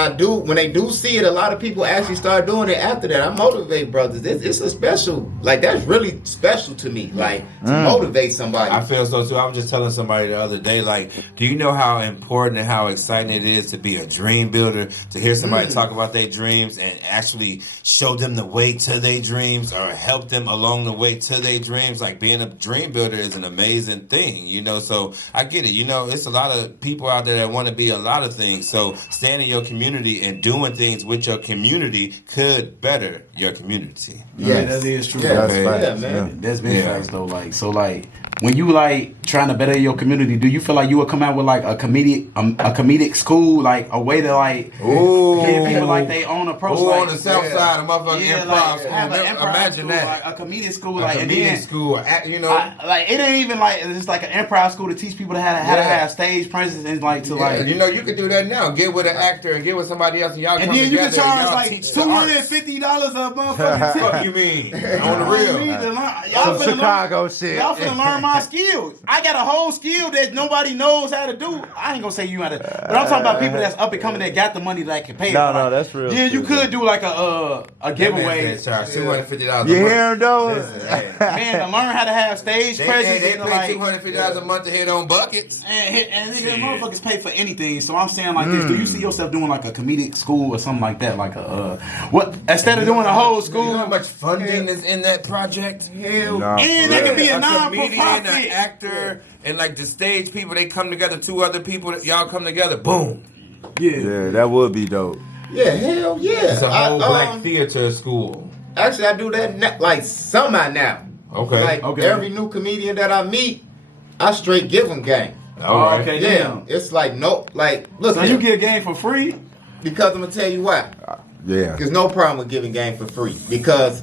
they do see it, a lot of people actually start doing it after that. I motivate brothers. It's a special, like that's really special to me. Like to motivate somebody. I feel so too. I was just telling somebody the other day, like, do you know how important and how exciting it is to be a dream builder, to hear somebody talk about their dreams and actually show them the way to their dreams or help them along the way to their dreams? Like being a dream builder is an amazing thing, you know. So I get it. You know, it's a lot of people out there that want to be a lot of things. So standing in your community and doing things with your community could better your community. Yeah, Yes. that is true. Yeah, That's Okay. facts. yeah, man. That's big Yeah. facts though. Like so, like when you like trying to better your community, do you feel like you would come out with like a comedic school, like a way to like Ooh. give people like they own approach? Ooh, like, on the south yeah. side of motherfucking yeah, improv like school. have an improv Imagine school, that. like a comedic school, A like and comedic then. school, you know. Like it ain't even like it's like an improv school to teach people how to Yeah. have stage presence and like to like. you know, you could do that now. Get with an actor and get with somebody else, and y'all And come then you can together and charge y'all like teach the arts. $250 a motherfucking ticket. What you mean? On the real. Y'all Some finna Chicago learn, shit. Y'all finna learn my skills. I got a whole skill that nobody knows how to do. I ain't gonna say you how to, but I'm talking about people that's up and coming that got the money that can pay. No, it. no, Like, that's real Yeah, you shit. could do like a giveaway. Charge $250 You a month. hear him though? Man, to learn how to have stage presence They and pay like. $250 a month to hit on buckets. And niggas, motherfuckers pay for anything. So I'm saying like this. Do you see yourself doing like a comedic school or something like that? Like what instead of doing a whole You know how school? much funding is in that project? Hell, Nah, And for they real. could be a comedian, an non-profit. actor, and like the stage people, they come together, two other people, y'all come together, boom. Yeah, that would be dope. yeah, hell yeah. It's a whole black I theater school. actually, I do that like semi now. Okay. Like Okay. every new comedian that I meet, I straight give them game. All right. Okay, Yeah, damn. it's like no, like look. So here, you get game for free? because I'm gonna tell you why. Yeah. There's no problem with giving game for free because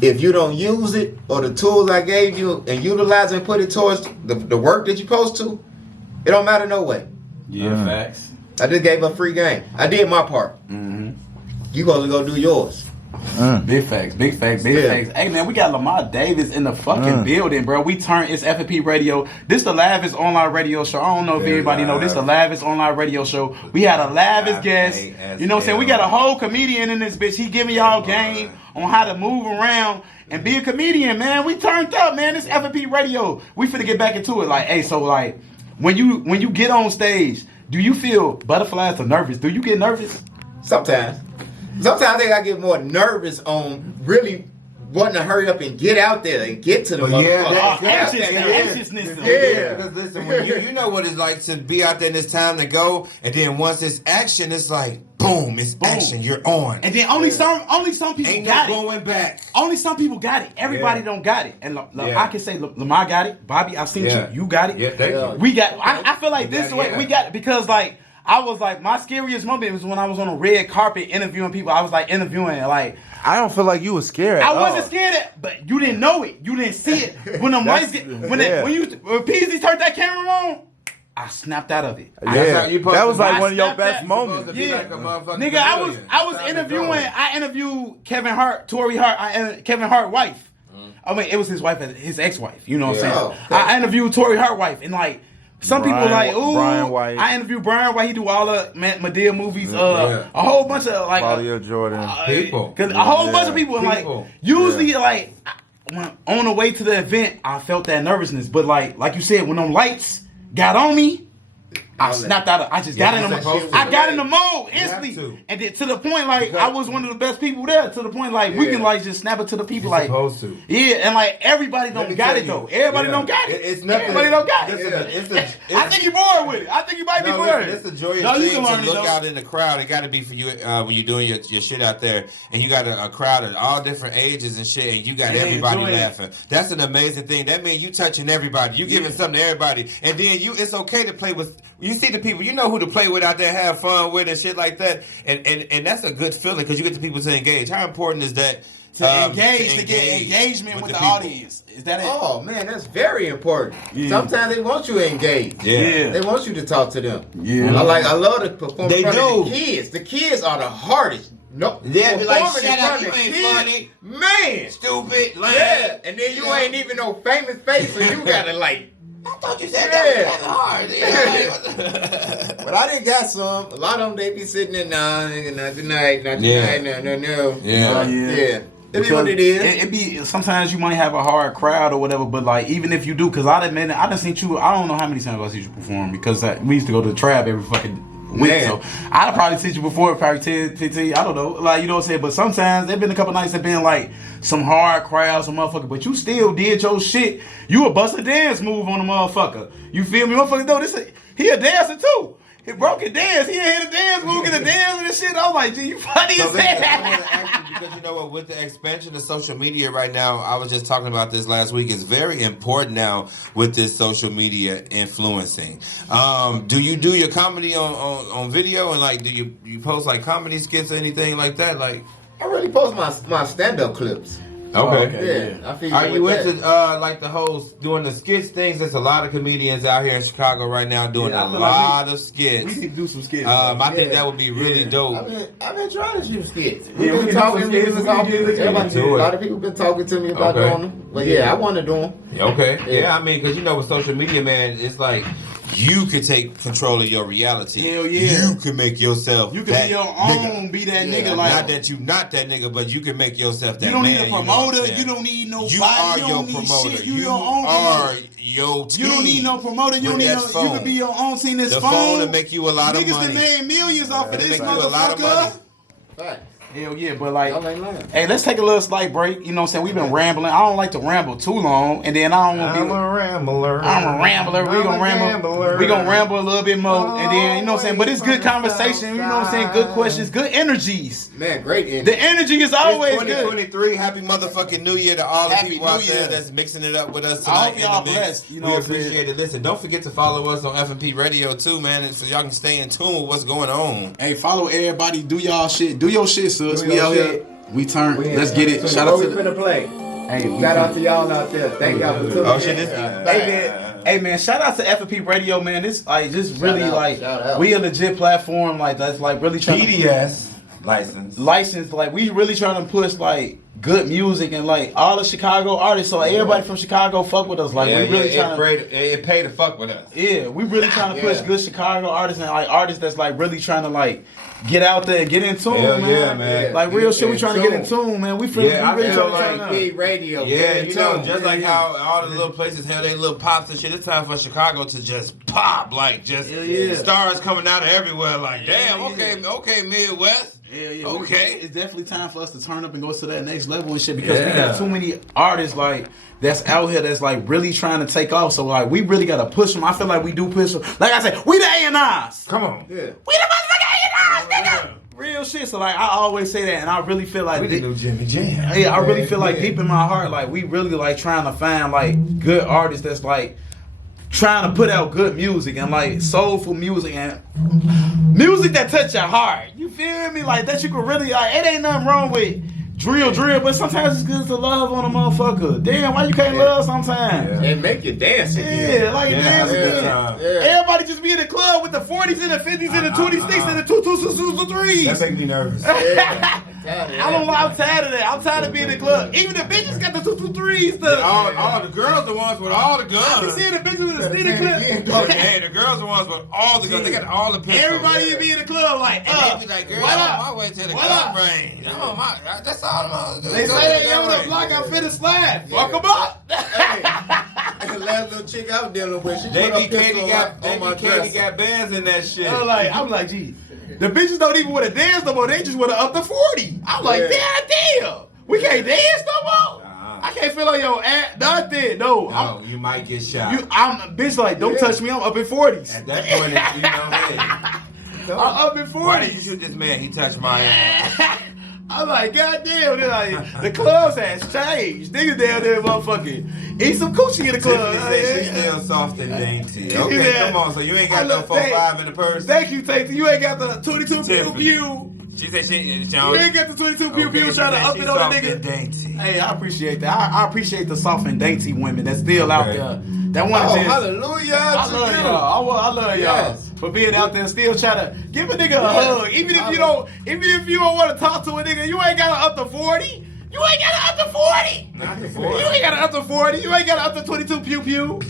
if you don't use it or the tools I gave you and utilize it and put it towards the work that you're supposed to, it don't matter no way. Yeah, facts. I just gave a free game. I did my part. Mm-hmm. You supposed to go do yours. Big facts, big facts, big Yeah. facts. Hey man, we got Lamarr Davis in the fucking building, bro. We turned it's F.M.P Radio. This the lavest online radio show. I don't know if Very anybody know this the lavest online radio show. We had a lavest guest. You know what I'm saying? We got a whole comedian in this bitch. He giving y'all game on how to move around and be a comedian, man. We turned up, man. This F.M.P Radio. We finna get back into it. Like, hey, so like when you get on stage, do you feel butterflies or nervous? Do you get nervous? Sometimes I think I get more nervous on really wanting to hurry up and get out there and get to the motherfucker. Anxiousness. Yeah. Because listen, when you know what it's like to be out there and it's time to go, and then once it's action, it's like boom, it's action. You're on. And then only some people Ain't got no it. going back. Only some people got it. Everybody don't got it. And I can say Lamarr got it. Bobby, I've seen you. You got it. Yeah, thank you. We got. I feel like this way we got it because like. I was like, my scariest moment was when I was on a red carpet interviewing people. I was like interviewing, like. I don't feel like you were scared. I wasn't scared, but you didn't know it. You didn't see it. When them lights get, when PZ turned that camera on, I snapped out of it. Yeah, that was like one of your best moments. Yeah, nigga, I was interviewing. I interviewed Kevin Hart, Tory Hart, Kevin Hart wife. I mean, it was his wife, his ex-wife. You know what I'm saying? Okay. I interviewed Tory Hart wife, and like. Some people like, ooh, Brian White. I interviewed Brian White. He do all the Madea movies. A whole bunch of like Claudia Jordan. People. A whole bunch of people. And like usually like when on the way to the event, I felt that nervousness. But like you said, when them lights got on me, I snapped out. I just got in the mode. I got in the mode instantly, and then to the point like I was one of the best people there. To the point like we can like just snap it to the people like supposed to. Yeah, and like everybody don't got it though. Everybody don't got it. It's nothing. Everybody don't got it. I think you're bored with it. I think you might be bored. It's a joyous thing to look out in the crowd. It got to be for you when you're doing your shit out there, and you got a crowd of all different ages and shit, and you got everybody laughing. That's an amazing thing. That means you touching everybody. You giving something to everybody, and then it's okay to play with. You see the people, you know who to play with out there, have fun with, and shit like that, and that's a good feeling because you get the people to engage. How important is that? To engage, to get engagement with the audience. Is that it? Oh man, that's very important. Sometimes they want you to engage. Yeah. They want you to talk to them. Yeah. I love to perform They in front of do. the kids. The kids are the hardest. No, Yeah, be like, performing shut in up, front you of ain't kids, funny. Man. Stupid, lame. Yeah. And then you ain't even no famous face, so you gotta like. I thought you said that was hard. But I didn't got some. A lot of them, they be sitting there, not tonight, no. Yeah. It be what it is. It be sometimes you might have a hard crowd or whatever, but like even if you do, because I done seen you. I don't know how many times I see you perform because we used to go to the Trab every fucking week. Man. So I'd probably seen you before, probably 10, 15. I don't know, like you know what I'm saying. But sometimes there've been a couple nights that been like some hard crowds, some motherfucker. But you still did your shit. You a bust a dance move on the motherfucker. You feel me, motherfucker? No, he a dancer too. He broke a dance. He hit a dance move, get a dance and shit. I'm like, gee, you funny as hell. I want to ask you because you know what, with the expansion of social media right now, I was just talking about this last week. It's very important now with this social media influencing. Do you do your comedy on video and like do you post like comedy skits or anything like that? Like I really post my stand-up clips. Okay. Yeah. I feel Are you into that. like the whole doing the skits things? There's a lot of comedians out here in Chicago right now doing Yeah, I a feel lot like of skits. We need to do some skits. I think that would be really dope. I've been trying to shoot skits. Yeah, we can talk skits. A lot of people been talking to me about doing them. But yeah, I want to do them. Okay. Yeah, I mean, because you know, with social media, man, it's like you could take control of your reality. Hell yeah. You can make yourself. You can that be your own, be that nigga. Like not that you not that nigga, but you can make yourself that you don't man. need a promoter. You don't need nobody. You are you your don't need promoter. shit. You You your own are promoter. your team. You don't need no promoter. You don't With need that no. phone. You can be your own team. This The phone phone will make you a lot of Niggas money. that made millions off of It'll this make you a lot of motherfucker. money. Right. Hell yeah, but like, Y'all ain't lying. hey, let's take a little slight break. You know what I'm saying? We've been rambling. I don't like to ramble too long, and then I don't want to be. rambler. I'm a rambler. We gonna ramble. Gambler. We gonna ramble a little bit more, and then you know what I'm saying. But it's good conversation. You know what I'm saying? Good questions, good energies. Man, great energy. The energy is always good. 2023. Happy motherfucking New Year to all the Happy people New out there Year. that's mixing it up with us I tonight. hope y'all in the mix. blessed, you know we what I'm saying? appreciate it. Listen, don't forget to follow us on F.M.P Radio too, man, so y'all can stay in tune with what's going on. Hey, follow everybody. Do y'all shit. Do your shit, sis. Do We your out shit. here. We turn. Let's get it. Shout out to the. play. Hey, we Shout out to y'all out there. Thank y'all for tuning Oh shit, in. this Hey man, shout out to F.M.P Radio, man. This like just really out, like shout out. we a legit platform like that's like really trying to PDS license. license like we really trying to push like good music and like all the Chicago artists. So everybody from Chicago fuck with us. Like we really trying to. It paid to fuck with us. Yeah, we really trying to push good Chicago artists and like artists that's like really trying to like get out there and get in tune, Hell man. yeah, man. Like real shit, we In trying to get in tune. tune, man. We feel Yeah, I we really feel trying like to. F.M.P Radio. Yeah, you know, tune. just like how all the little places have their little pops and shit. It's time for Chicago to just pop, like just stars coming out of everywhere. Like, damn, okay, Midwest. Yeah. Okay. It's definitely time for us to turn up and go to that next level. level and shit because we got too many artists like that's out here that's like really trying to take off. So like we really gotta push them. I feel like we do push them. Like I said, we the A&Rs. Come on. Yeah. We the motherfucking A&Rs, nigga. Real shit. So like I always say that, and I really feel like We the new Jimmy Jam. I really feel like deep in my heart, like we really like trying to find like good artists that's like trying to put out good music and like soulful music and music that touch your heart. You feel me? Like that you can really like. It ain't nothing wrong with drill, but sometimes it's good to love on a motherfucker. Damn, why you can't love sometimes? And make you dance again. Yeah, like dance again. Everybody just be in the club with the 40s and the 50s and the 26s and the 223s. That make me nervous. I don't know. I'm tired of that. I'm tired of being in the club. Even the bitches got the 223s. All the girls the ones with all the guns. You see the bitches with the steady clip. Okay, the girls the ones with all the guns. They got all the pistols. Everybody be in the club like, And they be like, girl, what I'm up? on my way to the What gun up? range. I'm on my, that's all I'm on. They say they on the block. I'm finna slide. Fuck them up. The last little chick I was dealing with, she They put be a pistol on my dress. got bands in that shit. I'm like, gee, the bitches don't even want to dance no more. They just want to up to 40. I'm like, damn. We can't dance no more. I can't feel on your ass. Nothing. No. You might get shot. I'm bitch like, don't touch me. I'm up in 40s. At that point, hey. I'm up in 40s. Why did you shoot this man? He touched my ass. I'm like, goddamn, like, the clubs has changed. Niggas down there motherfucking eat some coochie in the club. She's still soft and dainty. Okay, come on. So you ain't got no 4-5 in the purse? Thank you, Tate. You ain't got the 22 pew. She said she You ain't got the 22 pew trying to up it on the nigga. Dainty. Hey, I appreciate that. I appreciate the soft and dainty women that's still out there. That one Hallelujah. I love y'all. I love y'all for being out there still trying to give a nigga a hug. Even if you don't want to talk to a nigga, you ain't got to up to 40. You ain't got to up to 40. Not the 40. You ain't got to up to 40. You ain't got to up to 22 pew pew.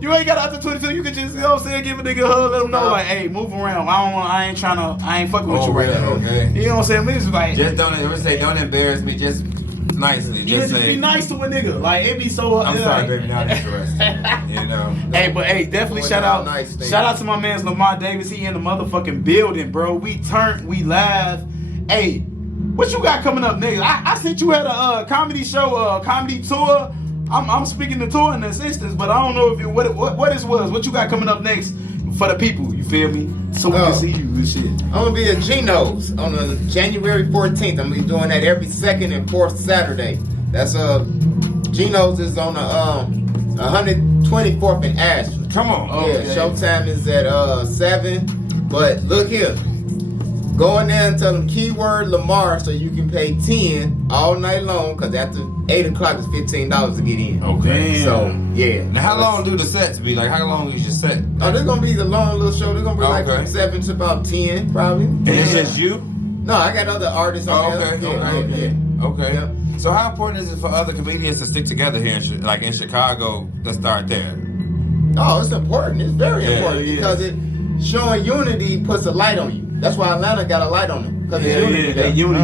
You ain't got to up to 22. You can just, you know what I'm saying, give a nigga a hug, let him know, like, hey, move around. I ain't fucking with you right now. Okay. You know what I'm saying? We just like, Just don't embarrass me. Just nicely. Just say, be nice to a nigga. Like, it be so. I'm sorry, baby, not interested. You know. Hey, definitely shout out to my man Lamarr Davis. He in the motherfucking building, bro. We live. Hey, what you got coming up, nigga? I sent you at a comedy show, comedy tour. I'm speaking the tour in this instance, but I don't know if what this was. What you got coming up next for the people? You feel me? So we can see you and shit. I'm gonna be at Geno's on January 14th. I'm gonna be doing that every second and fourth Saturday. That's Geno's is on the 124th in Ashland. Come on. Yeah, showtime is at 7. But look here. Go in there and tell them keyword Lamarr so you can pay 10 all night long, because after 8 o'clock it's $15 to get in. Okay. So, yeah. Now, how long do the sets be? Like, how long is your set? Oh, they're going to be the long little show. They're going to be like from 7 to about 10, probably. And it's just you? No, I got other artists on there. Okay. Yep. So how important is it for other comedians to stick together here in Chicago? Let's start there. Oh, it's important. It's very important because it showing unity puts a light on you. That's why Atlanta got a light on them. Because it's unity there. Unity.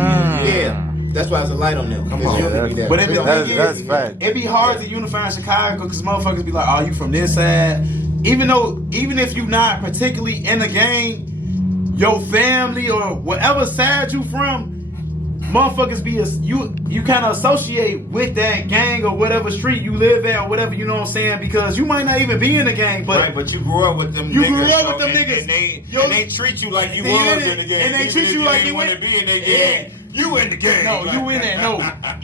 Yeah. That's why it's a light on them. Come It's on. unity there. But That's fact. It be hard to unify in Chicago because motherfuckers be like, oh, you from this side? Even if you not particularly in the gang, your family or whatever side you from, motherfuckers be you kind of associate with that gang or whatever street you live at or whatever, you know what I'm saying? Because you might not even be in the gang, but you grew up with them. You niggas, grew up with them niggas. And they treat you like you They was in in the gang. and they treat you like you want to be in the gang. You in the gang. No, you in there. No,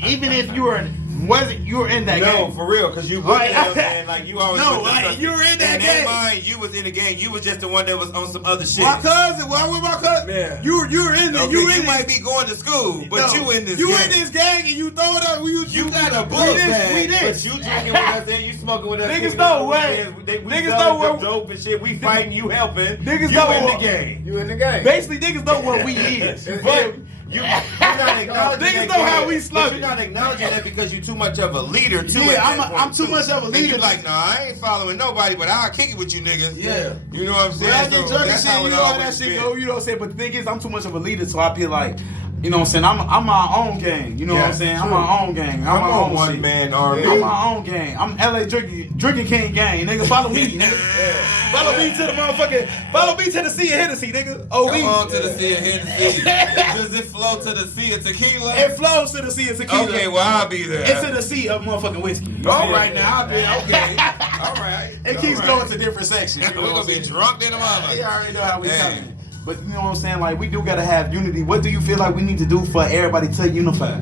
even if you were in that gang. No, for real, because you look at them and like you always. No, like, you were in that gang. In their mind, you was in the gang. You was just the one that was on some other shit. My cousin, why with my cousin? Yeah. You were in there. Okay, you might be going to school, but you in this. You gang. in this gang and you throw it up. You got a book bag, but you drinking with us and you smoking with us. Niggas know where. Niggas know where. Dope and shit. We fighting, you helping. Niggas you know in what- the gang. You in the game. Basically, niggas know what we is. But you're not acknowledging Niggas that know how gang, we but slug you're it. not acknowledging that because you're too much of a leader too. Yeah, at that point, I'm too much of a And leader. you like, nah, I ain't following nobody, but I'll kick it with you niggas. Yeah. You know what I'm saying? When I get drunk and that's shit, how you it know how that always shit been. go. You know what I'm saying? But the thing is, I'm too much of a leader, so I feel like You know what I'm saying? I'm my own gang. You know what I'm saying? I'm my own gang. I'm my own one shit. man army. I'm my own gang. I'm LA drinking king gang. Nigga, follow me. Nigga. Follow me to the motherfucking. Follow me to the sea of Hennessy, nigga. OB. Come on to the sea of Hennessy. Does it flow to the sea of tequila? It flows to the sea of tequila. Okay, well I'll be there. It's to the sea of motherfucking whiskey. All right now, I'll be okay. All right. It keeps going to different sections. We're gonna be drunk in the mama. You already know how we coming. But you know what I'm saying? Like, we do gotta have unity. What do you feel like we need to do for everybody to unify?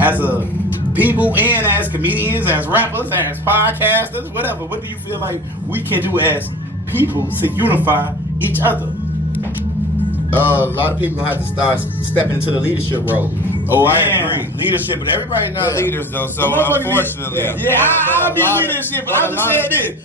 As a people and as comedians, as rappers, as podcasters, whatever. What do you feel like we can do as people to unify each other? A lot of people have to start stepping into the leadership role. Oh, I agree. Leadership, but everybody not leaders though. So unfortunately, I'll be leadership. But I'm just saying this,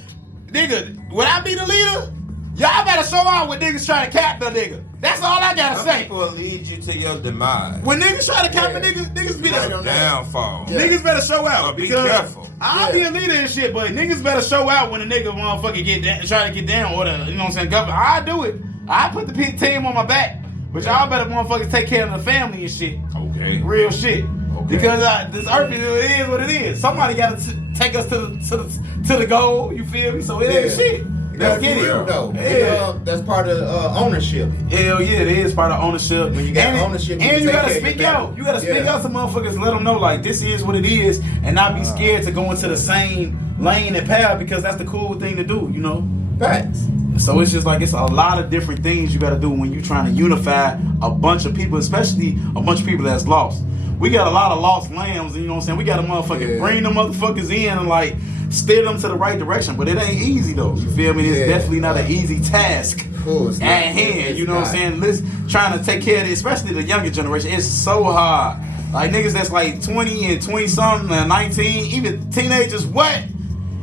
nigga. When I be the leader, y'all better show out when niggas trying to cap the nigga. That's all I gotta say. People will lead you to your demise. When niggas try to cap a niggas be the downfall. Niggas better show out. Be careful. I'll be a leader and shit, but niggas better show out when a nigga motherfucker get down, try to get down or the, you know what I'm saying, government. I do it. I put the team on my back, but y'all better motherfuckers take care of the family and shit. Okay. Real shit. Okay. Because this earth, it is what it is. Somebody got to take us to the goal. You feel me? So it ain't shit. Let's get it. Though. Yeah. That's part of ownership. Hell yeah, it is part of ownership. When you got ownership, and you gotta speak out. You gotta speak out to motherfuckers, let them know like this is what it is, and not be scared to go into the same lane and path because that's the cool thing to do, you know. Facts. So it's just like it's a lot of different things you gotta do when you trying to unify a bunch of people, especially a bunch of people that's lost. We got a lot of lost lambs, you know what I'm saying? We gotta motherfucking bring them motherfuckers in and like steer them to the right direction, but it ain't easy though. You feel me? It's definitely not an easy task at hand. You know what I'm saying? Let's trying to take care of it, especially the younger generation. It's so hard. Like niggas that's like 20 and 20 something and 19, even teenagers. What?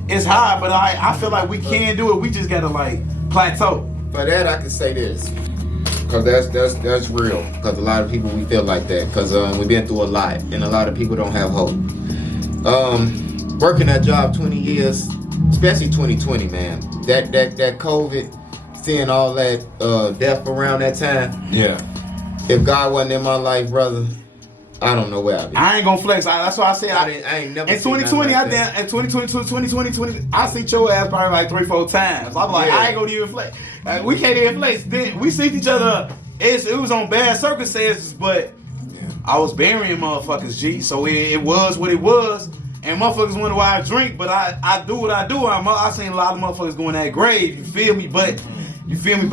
It's hard, but I feel like we can do it. We just gotta like plateau. For that, I can say this, cause that's real. Cause a lot of people we feel like that. Cause we've been through a lot, and a lot of people don't have hope. Working that job 20 years, especially 2020, man. That COVID, seeing all that death around that time. Yeah. If God wasn't in my life, brother, I don't know where I'd be. I ain't gonna flex. That's why I said I ain't never. In 2020, in 2020, I seen your ass probably like 3-4 times. I'm like, I ain't gonna even flex. We can't even flex. Then we seen each other. It was on bad circumstances, but I was burying motherfuckers, G. So it was what it was. And motherfuckers wonder why I drink, but I do what I do. I seen a lot of motherfuckers going that grave. You feel me? But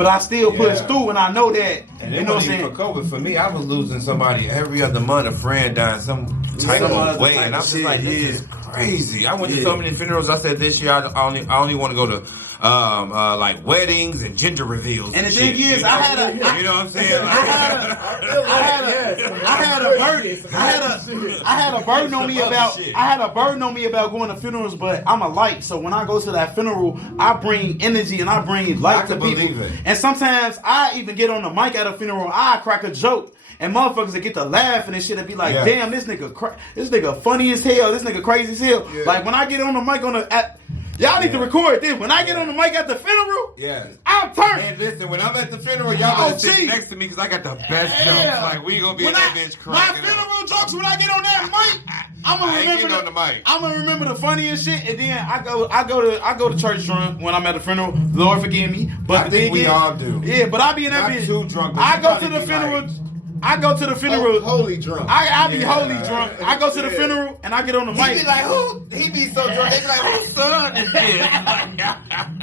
I still push through, and I know that. And you know what I'm saying? For COVID, for me, I was losing somebody every other month. A friend dying some type of way, and I'm just like, this is crazy. I went to so many funerals. I said this year I only want to go to like weddings and gender reveals. And the thing is, I had a, you know what I'm saying? I had a burden on me about going to funerals, but I'm a light. So when I go to that funeral, I bring energy and I bring light to people. And sometimes I even get on the mic at a funeral, I crack a joke. And motherfuckers that get to laughing and shit and be like, damn, this nigga funny as hell, this nigga crazy as hell. Yeah. Like when I get on the mic y'all need to record this. When I get on the mic at the funeral, I'm turned. And listen, when I'm at the funeral, y'all gotta sit next to me because I got the best jokes. Like we gonna be in that bitch cracking. My funeral jokes when I get on that mic, I'm gonna remember the funniest shit, and then I go to church drunk when I'm at the funeral. Lord forgive me, but I think we all do. Yeah, but I be in that bitch. Too drunk. I go to the funeral. I go to the funeral. Holy drunk. I be holy drunk. I go to the funeral and I get on the mic. He be like, who? He be so drunk. They be like, whose son is this?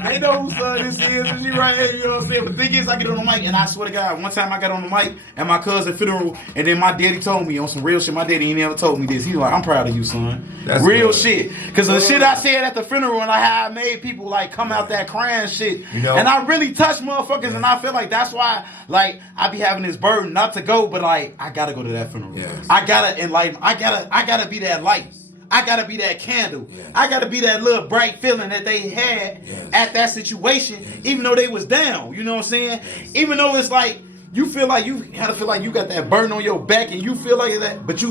They know whose son this is. And she right here, you know what I'm saying? But the thing is, I get on the mic and I swear to God, one time I got on the mic at my cousin's funeral and then my daddy told me on some real shit. My daddy ain't never told me this. He was like, I'm proud of you, son. That's real good shit. Because the shit I said at the funeral and how I made people like come out that crying shit. You know? And I really touched motherfuckers and I feel like that's why like I be having this burden not to go, but like I gotta go to that funeral. Yes. I gotta enlighten. I gotta be that light. I gotta be that candle. Yes. I gotta be that little bright feeling that they had at that situation, even though they was down. You know what I'm saying? Even though it's like you feel like you gotta feel like you got that burden on your back and you feel like that, but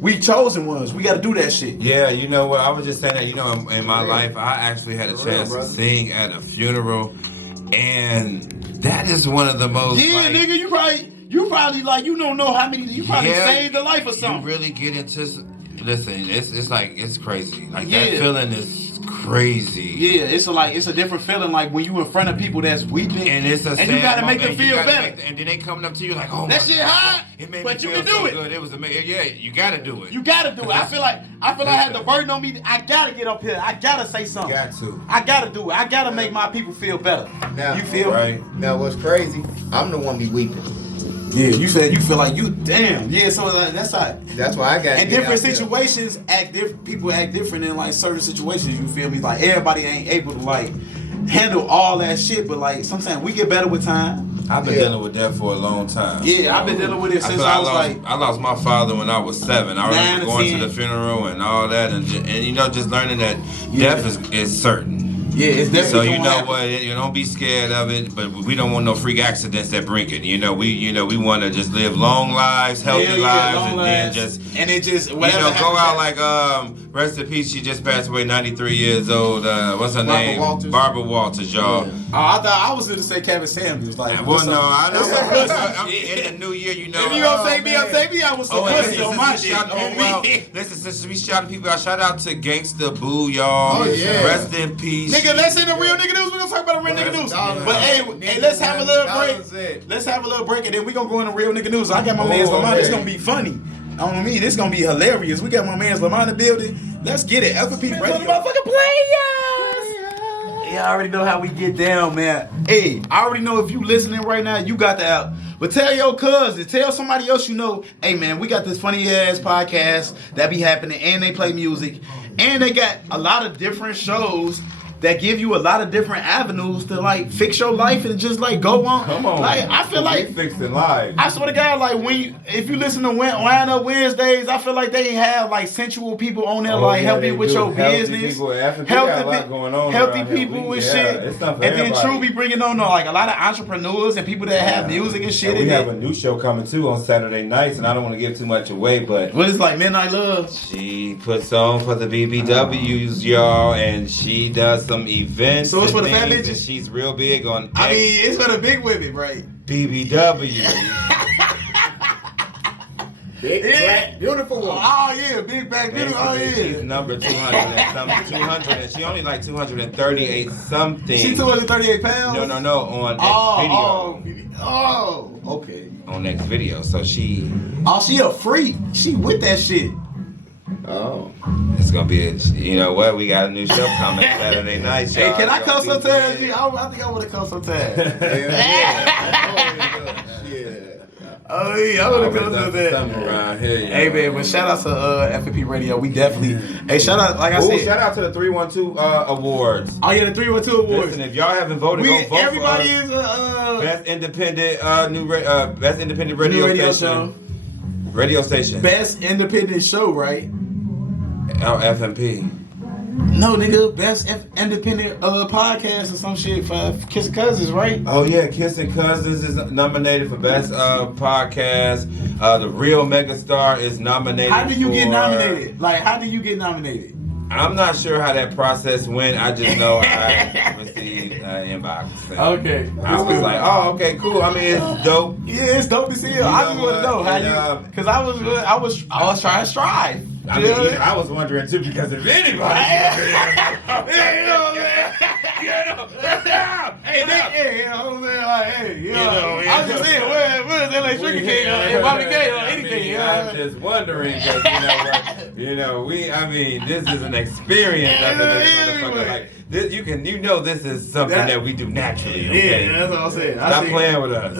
we chosen ones. We gotta do that shit. Yeah, you know what? I was just saying that, you know, in my life, I actually had a chance to sing at a funeral, and that is one of the most. Yeah, nigga, you probably like you don't know how many you probably saved the life or something. You really get into. Listen, it's like it's crazy. Like Yeah. that feeling is crazy. Yeah, it's a different feeling like when you in front of people that's weeping And it's a and sad you gotta moment, make them and you feel gotta better. and then they coming up to you like, oh That my shit God, hot, it made but me you feel can do so it. good. It was amazing. Yeah, you gotta do it. You gotta do it. I feel like I had the burden on me. I gotta get up here. I gotta say something. Got to. I gotta do it. I gotta make my people feel better. Now, You feel right? me? Now, what's crazy? I'm the one be weeping. Yeah, you said you feel like you damn. Yeah, so like, that's how. That's why I got. In different situations, people act different in like certain situations. You feel me? Like everybody ain't able to like handle all that shit, but like sometimes we get better with time. I've been dealing with that for a long time. Yeah, I've been dealing with it since I was like. I lost my father when I was 7. I 9 remember to going 10. to the funeral and all that, and you know, just learning that death is certain. Yeah, it's definitely. So you gonna know happen. what? You don't be scared of it, but we don't want no freak accidents that bring it. We want to just live long lives, healthy lives, long and lives. then just go whatever out happens, like rest in peace. She just passed away, 93 years old. What's her name? Walters. Barbara Walters, y'all. Oh, I thought I was going to say Kevin Samuels. Like, Well, no, I know. I'm in the new year, you know. If you gonna say me, I was some pussy on my shit. Listen, since we shouting people out, shout out to Gangsta Boo, y'all. Oh, yeah. Rest in peace. Nigga, let's say the real nigga news. We're gonna talk about the real nigga news. But hey, let's have a little break. Let's have a little break, and then we gonna go into real nigga news. I got my man's Lamarr. It's gonna be funny. On me, this gonna be hilarious. We got my man's Lamarr in the building. Let's get it. F.M.P Radio. Motherfucking players. Yeah, I already know how we get down, man. Hey, I already know if you listening right now, you got the out. But tell your cousins, tell somebody else you know, hey man, we got this funny ass podcast that be happening, and they play music, and they got a lot of different shows that give you a lot of different avenues to like fix your life and just like go on. Come on. Like I feel like fixing lives. I swear to God, like if you listen to Wind Up Wednesdays, I feel like they have like sensual people on there, like helping you with your business, People, F.M.P. got a lot going on healthy around here. people and Yeah, shit. it's not for And then everybody. True be bringing on like a lot of entrepreneurs and people that have music and shit. And we in have it. a new show coming too on Saturday nights, and I don't want to give too much away, but What is like Midnight Love? She puts on for the BBWs, y'all, and she does some events. So it's for the and fat things, bitches? and she's real big on I mean, it's for the big women, right? BBW. Big, black, beautiful woman. Oh yeah, big back bitch. Oh She's yeah. number 200 and something. 200, and she only like 238 something. She 238 pounds. No, on X video. Oh, okay. On X video, so she. Oh, she a freak. She with that shit. Oh. It's gonna be, you know what? We got a new show coming Saturday night. Hey, can I come sometimes? I think I want to come sometimes. Oh yeah, I want to come sometimes. Around here, you Hey know. man, but shout out to F.M.P Radio. We definitely. Hey, shout out, like I said. shout out to the 312 awards. Oh yeah, the 312 awards. Listen, if y'all haven't voted, go vote Everybody for is us. Best independent best independent radio, new radio station. show. Radio station. Best independent show, right? F.M.P. No, nigga, best independent podcast or some shit for Kiss Cousins, right? Oh yeah, Kissing Cousins is nominated for best podcast. The Real Megastar is nominated. How do you get for- nominated? Like, how do you get nominated? I'm not sure how that process went. I just know I received an inbox. Okay. I was like, oh, okay, cool. I mean, it's dope. Yeah, it's dope to see you. I just want to know how And, you, because I was trying to strive. I mean, even I was wondering too, because if anybody, I was just saying, where's LA Sugar King and Bobby K or anything? I'm just wondering, because I mean, this is an experience. Like this, this is something that we do naturally. Okay? Yeah, that's what I'm saying. Stop playing with us.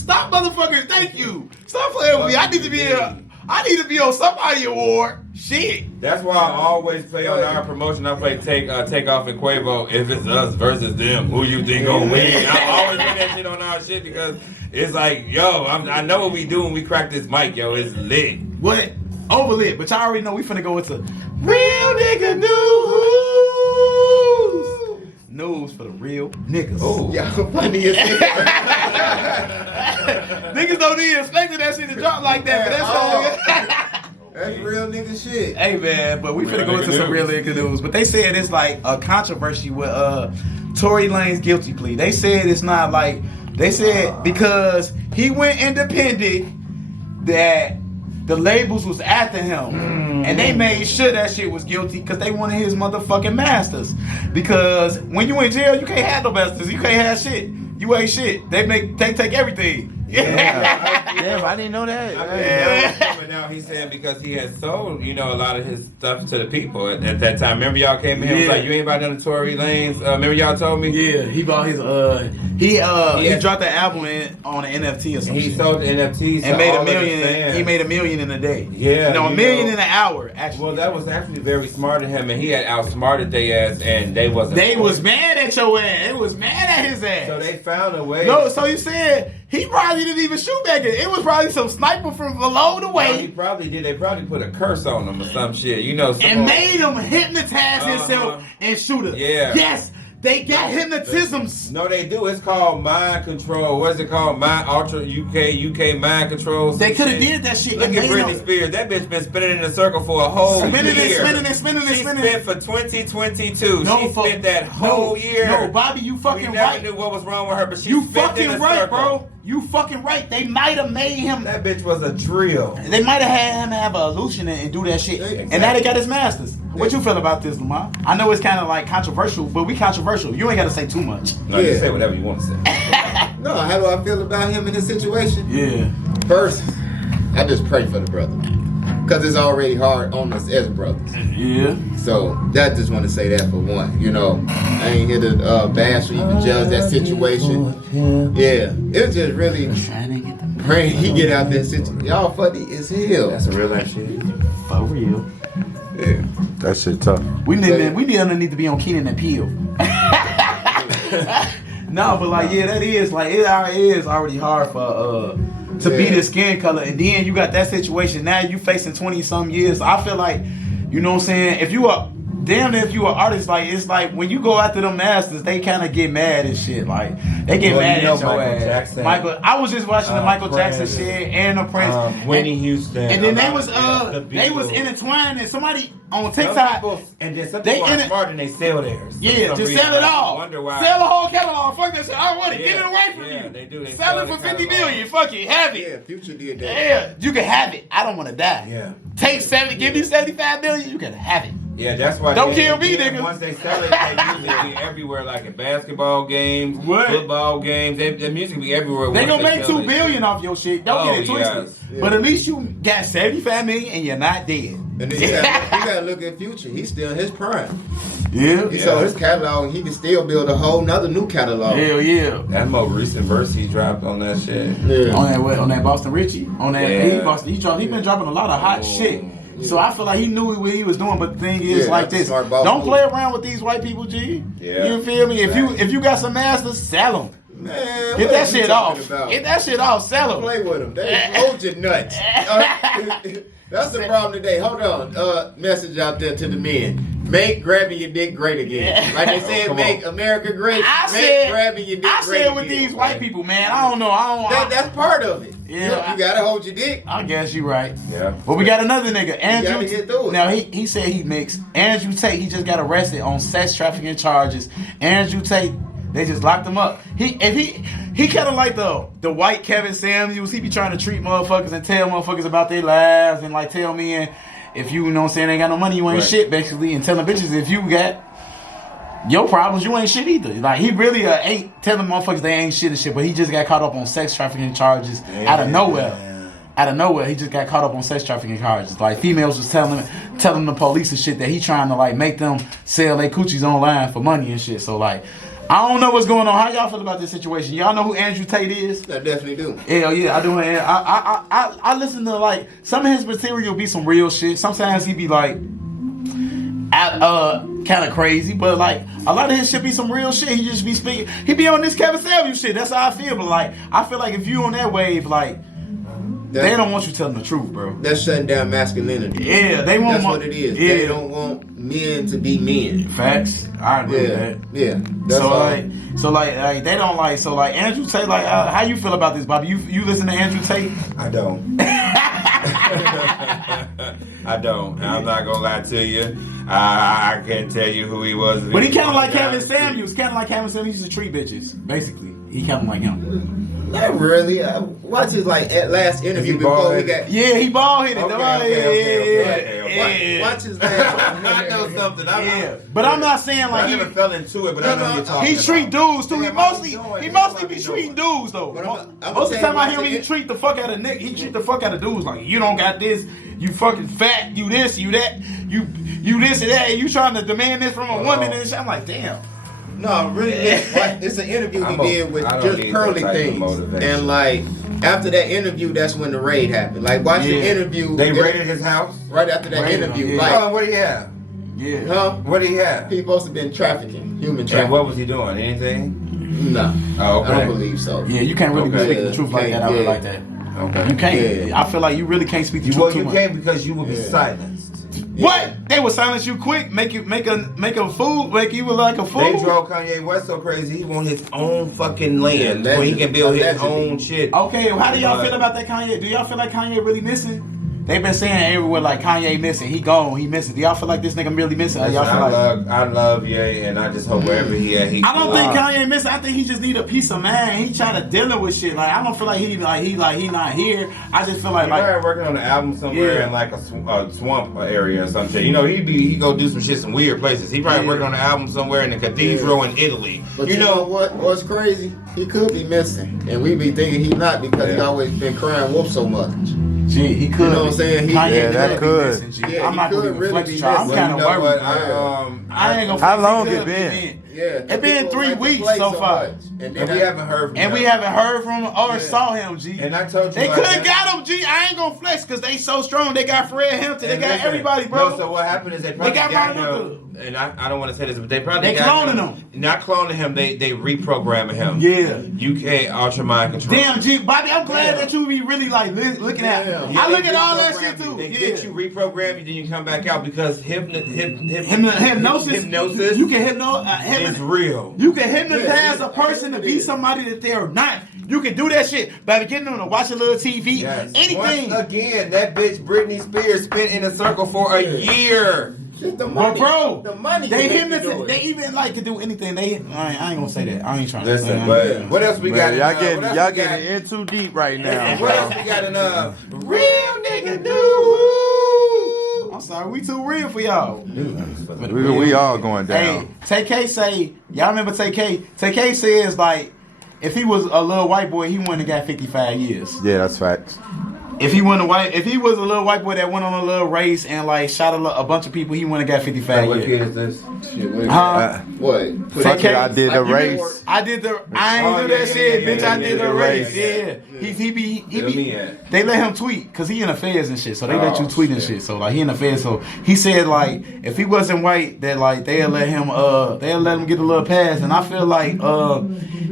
Stop, motherfuckers! Thank you. Stop playing with me. I need to be on somebody award. Shit. That's why I always play on our promotion. I play Take Off and Quavo. If it's us versus them, who you think gonna win? I always do that shit on our shit because it's like, yo, I know what we do when we crack this mic, yo. It's lit. What? Overlit. But y'all already know we finna go into real nigga news. News for the real niggas. Oh, Y'all funny as hell. Niggas don't even expect that shit to drop like that, but that's all. That's real nigga shit. Hey man, but we finna go into some real nigga news. But they said it's like a controversy with Tory Lane's guilty plea. They said it's not like They said because he went independent that the labels was after him. And they made sure that shit was guilty because they wanted his motherfucking masters. Because when you in jail, you can't have no masters. You can't have shit. You ain't shit. They take everything. Damn, I didn't know that. Now he's saying because he had sold, a lot of his stuff to the people at that time. Remember y'all came in and was like, you ain't about none of Tory Lanez. Remember y'all told me? Yeah, he bought his he dropped the album on an NFT or something. He sold the NFTs and made $1 million. He made $1 million in a day. Yeah, $1 million in an hour. Actually, well, that was actually very smart of him, and he had outsmarted their ass, and they wasn't. They was mad at your ass. They was mad at his ass. So they found a way. No, so you said he probably didn't even shoot back then. It was probably some sniper from below the way. No, he probably did. They probably put a curse on him or some shit. And made him hypnotize himself and shoot her. Yeah. Yes. They got hypnotisms. No, they do. It's called mind control. What's it called? Mind Ultra UK mind control. They could have did that shit. Look at Britney Spears. That bitch been spinning in a circle for a whole year. Spinning. She spent for 2022. She spent that whole year. No, Bobby, you fucking we right. never knew what was wrong with her, but she you spent fucking in a right, circle. bro. You fucking right. They might have made him. That bitch was a drill. They might have had him have an illusion and do that shit. Exactly. And now they got his masters. What you feel about this, Lamarr? I know it's kind of like controversial, but we controversial. You ain't got to say too much. No, you say whatever you want to say. No, how do I feel about him in this situation? Yeah. First, I just pray for the brother. Because it's already hard on us as brothers. Yeah. So, I just want to say that for one. I ain't here to bash or even judge that situation. Yeah. It's just really praying he get out that situation. Y'all funny as hell. That's a real life shit. For real. Yeah. That shit tough. We need to be on Keenan and Peele. No, but that is it is already hard for to be this skin color, and then you got that situation. Now you facing 20-some years. I feel like, you know what I'm saying, if you are if you an artist, it's like when you go after them masters, they kind of get mad and shit. Like they get mad at your ass. I was just watching the Michael Jackson shit and the Prince, Whitney Houston, and then they was intertwined, and somebody on TikTok, and then some people are smart and they sell theirs. Yeah, just sell it all. Sell the whole catalog. Fuck that shit. I want it. Get it away from you. Yeah, they do. They sell it for $50 million. Fuck it. Have it. Yeah, Future did that. Yeah, you can have it. I don't want to die. Yeah. Give me $75 million. You can have it. Yeah, that's why. Don't kill me, nigga. Once they sell it, their music be everywhere, like in basketball games, football games. Their music be everywhere. They gonna make $2 billion off your shit. Don't get it twisted. Yes. Yeah. But at least you got $75 million and you're not dead. And then you gotta look at Future. He's still in his prime. Yeah. He sold his catalog and he can still build a whole nother new catalog. Hell yeah. That most recent verse he dropped on that shit. Yeah. On that Boston Richie. On that he been dropping a lot of hot shit. So I feel like he knew what he was doing, but the thing is like this: don't play around with these white people, G. Yeah. You feel me? If you got some masters, sell them. Man, get that shit off. Get that shit off. Sell them. Play with them. They hold your nuts. That's the problem today. Hold on. Message out there to the men. Make grabbing your dick great again. Like they said, make America great. Grabbing your dick great I said with these white people, man. I don't know. That's part of it. Yeah, you gotta hold your dick. I guess you're right. Yeah. But we got another nigga, Andrew. You gotta get through it. Now he said he mixed. Andrew Tate. He just got arrested on sex trafficking charges. Andrew Tate. They just locked him up. He kind of like the white Kevin Samuels. He be trying to treat motherfuckers and tell motherfuckers about their lives and tell me if you know what I'm saying, ain't got no money, you ain't shit basically, and telling bitches if you got your problems, you ain't shit either. Like he really ain't telling motherfuckers they ain't shit and shit, but he just got caught up on sex trafficking charges out of nowhere. Out of nowhere, he just got caught up on sex trafficking charges. Like females was telling the police and shit that he trying to make them sell their coochies online for money and shit. So I don't know what's going on. How y'all feel about this situation? Y'all know who Andrew Tate is? I definitely do. Hell yeah, I do. I listen to some of his material be some real shit. Sometimes he be kind of crazy, but a lot of his shit be some real shit. He just be speaking. He be on this Kevin Samuels shit. That's how I feel. But I feel like if you on that wave, they don't want you telling the truth, bro. That's shutting down masculinity. Yeah, they want. That's what it is. Yeah. They don't want men to be men. Facts. I agree with that. Yeah. They don't So Andrew Tate. How you feel about this, Bobby? You listen to Andrew Tate? I don't. I don't. I'm not gonna lie to you. I can't tell you who he was. But he kind of like Kevin Samuels. He used to treat bitches, basically. He kind of like him. Not really. Watch his last interview before he got. Yeah, he bald headed. Okay. Watch his last. I know something. But I'm not saying like I never fell into it, but I know what you're talking he about. treat dudes too. Yeah, He mostly be treating dudes though. Most of the time I hear him, he treat the fuck out of Nick. He treat the fuck out of dudes like you don't got this. You fucking fat. You this. You that. You this and that. And you trying to demand this from a woman and shit. I'm like, damn. No, really, it's an interview he did with just Pearly Things, and after that interview, that's when the raid happened. Watch the interview. They raided his house right after that interview. What do you have? Yeah. Huh? What do you have? He supposed to be trafficking, human trafficking. And what was he doing? Anything? No. Oh, okay. I don't believe so. Yeah, you can't really be speaking the truth like that. I like that. Okay. You can't. Yeah. I feel like you really can't speak the truth. Well, you can't because you will be silenced. What? They will silence you quick, make a fool, make you look like a fool. They drove Kanye West so crazy. He want his own fucking land where he can build his own shit. Okay, how do y'all feel about that Kanye? Do y'all feel like Kanye really missing? They've been saying everywhere like Kanye missing, he gone, he missing. Do y'all feel like this nigga really missing? Listen, y'all feel I love Ye, and I just hope wherever he at, I don't think Kanye missing. I think he just need a piece of mind. He trying to deal with shit. I don't feel like he not here. I just feel like he probably working on an album somewhere in a swamp area or some shit. You know, he go do some shit some weird places. He probably working on an album somewhere in a cathedral in Italy. But you know what's crazy? He could be missing, and we be thinking he's not because he always been crying wolf so much. Gee, he could. You know what I'm saying? That could. Yeah, I'm not could gonna really be I'm kind of worried. I ain't gonna. How long it been? Yeah, it been 3 weeks so far, and we haven't heard from him. And we haven't heard from him or saw him, G. And I told you they could have got him, G. I ain't gonna flex because they so strong. They got Fred Hampton. They got everybody, bro. No, so what happened is they probably got him, and I don't want to say this, but they probably cloning him. Not cloning him. They reprogramming him. Yeah. UK Ultra Mind Control. Damn, G. Bobby, I'm glad that you be really looking at. Yeah, I look at all that shit too. They get you reprogrammed, and then you come back out because hypnosis. You can it's real. You can hypnotize a person to be somebody that they're not. You can do that shit by getting them to watch a little TV. Yes. Anything. Once again, that bitch Britney Spears spent in a circle for a year. The money, bro, the money. They even like to do anything. I ain't gonna say that. I ain't trying to. Listen, but what else we got? Y'all getting in too deep right now. What else we got in real nigga news? I'm sorry, we too real for y'all. We all going down. Hey, TK say, y'all remember TK? TK says if he was a little white boy, he wouldn't have got 55 years. Yeah, that's facts. If he was a little white boy that went on a little race and shot a bunch of people, he wouldn't have got 55 What years. kid is this? What? Fuck it, I did the race. I ain't do that shit, bitch. I did the race. Yeah. He be. They let him tweet because he in the feds and shit. So they let you tweet and shit. So he in the feds. So he said if he wasn't white, that they'll let him get a little pass. And I feel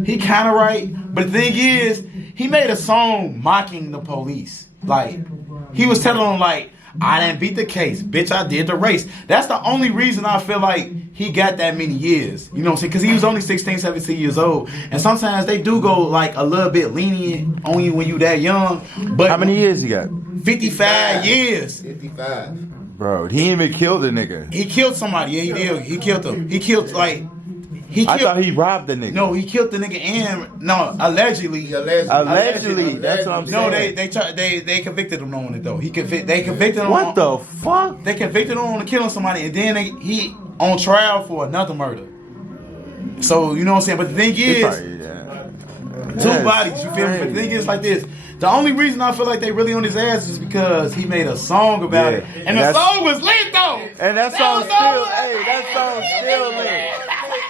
he kind of right. But the thing is, he made a song mocking the police. He was telling them I didn't beat the case, bitch. I did the race. That's the only reason I feel like he got that many years. You know what I'm saying? Because he was only 16, 17 years old. And sometimes they do go a little bit lenient on you when you that young. But how many years he got? 55 years. 55. Bro, he even killed a nigga. He killed somebody. Yeah, he did. He killed him. He killed I thought he robbed the nigga. No, he killed the nigga allegedly. Allegedly. That's what I'm saying. No, they convicted him on it though. They convicted him. What the fuck? They convicted him on killing somebody, and then he on trial for another murder. So you know what I'm saying. But the thing is, two bodies. You feel me? But the thing is like this. The only reason I feel like they really on his ass is because he made a song about it, and the song was lit though. And that song still lit.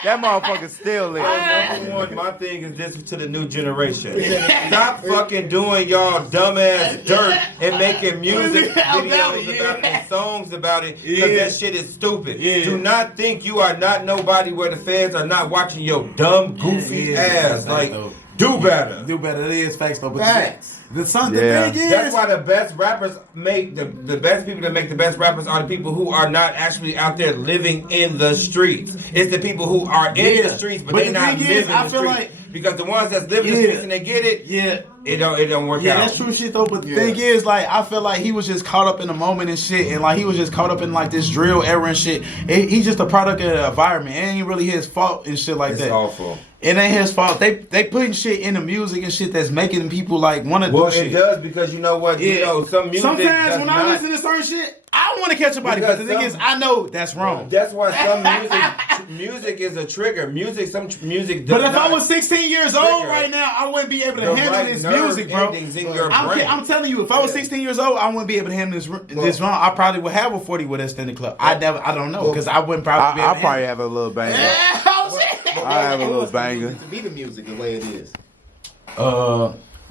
That motherfucker still lit. Number one, my thing is this to the new generation. Stop fucking doing y'all dumbass dirt and making music videos about it and songs about it because that shit is stupid. Do not think you are not nobody where the fans are not watching your dumb, goofy ass. Do better. Do better. It is facts though. Facts. The thing is, that's why the best rappers make the best people that make the best rappers are the people who are not actually out there living in the streets. It's the people who are in the streets, but they're not living in the streets. Because the ones that's living in the streets and they get it, it don't work out. Yeah, that's true shit though. But the thing is, I feel like he was just caught up in the moment and shit, and he was just caught up in this drill era and shit. He's just a product of the environment. It ain't really his fault and shit like that. It's awful. It ain't his fault. They putting shit in the music and shit that's making people like want to do shit. It does because you know what? Yeah. You know, some music. Sometimes when I listen to certain shit, I don't want to catch a body. But the thing is, I know that's wrong. That's why some music is a trigger. Some music. But if I was 16 years old right now, I wouldn't be able to handle this music, bro. I'm telling you, if I was 16 years old, I wouldn't be able to handle this wrong. I probably would have a 40 with us in the club. I don't know because I wouldn't probably be able to I'll probably have a little banger. I have a little banger. To be the music the way it is.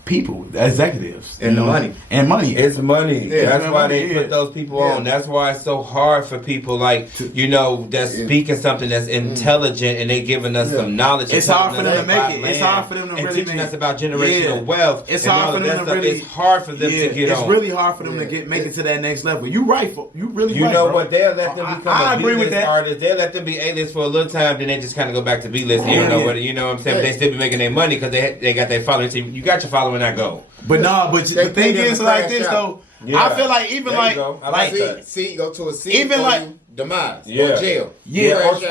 People, executives, and the money. And money. It's money. Yeah, that's why they put those people on. That's why it's so hard for people like, that's speaking something that's intelligent and they giving us some knowledge. It's hard for them to make it. It's hard for them to really teaching us about generational wealth. It's hard for them to really. It's hard for them to get on. It's really hard for them to make it to that next level. You right. You really right, know bro. what? They'll let them become a B-list artist. They'll let them be A-list for a little time, then they just kind of go back to B-list. You know what I'm saying? But they still be making their money because they got their following. You got your following, I go. But the thing is like this though. I feel like even like you go to a scene even like demise or jail.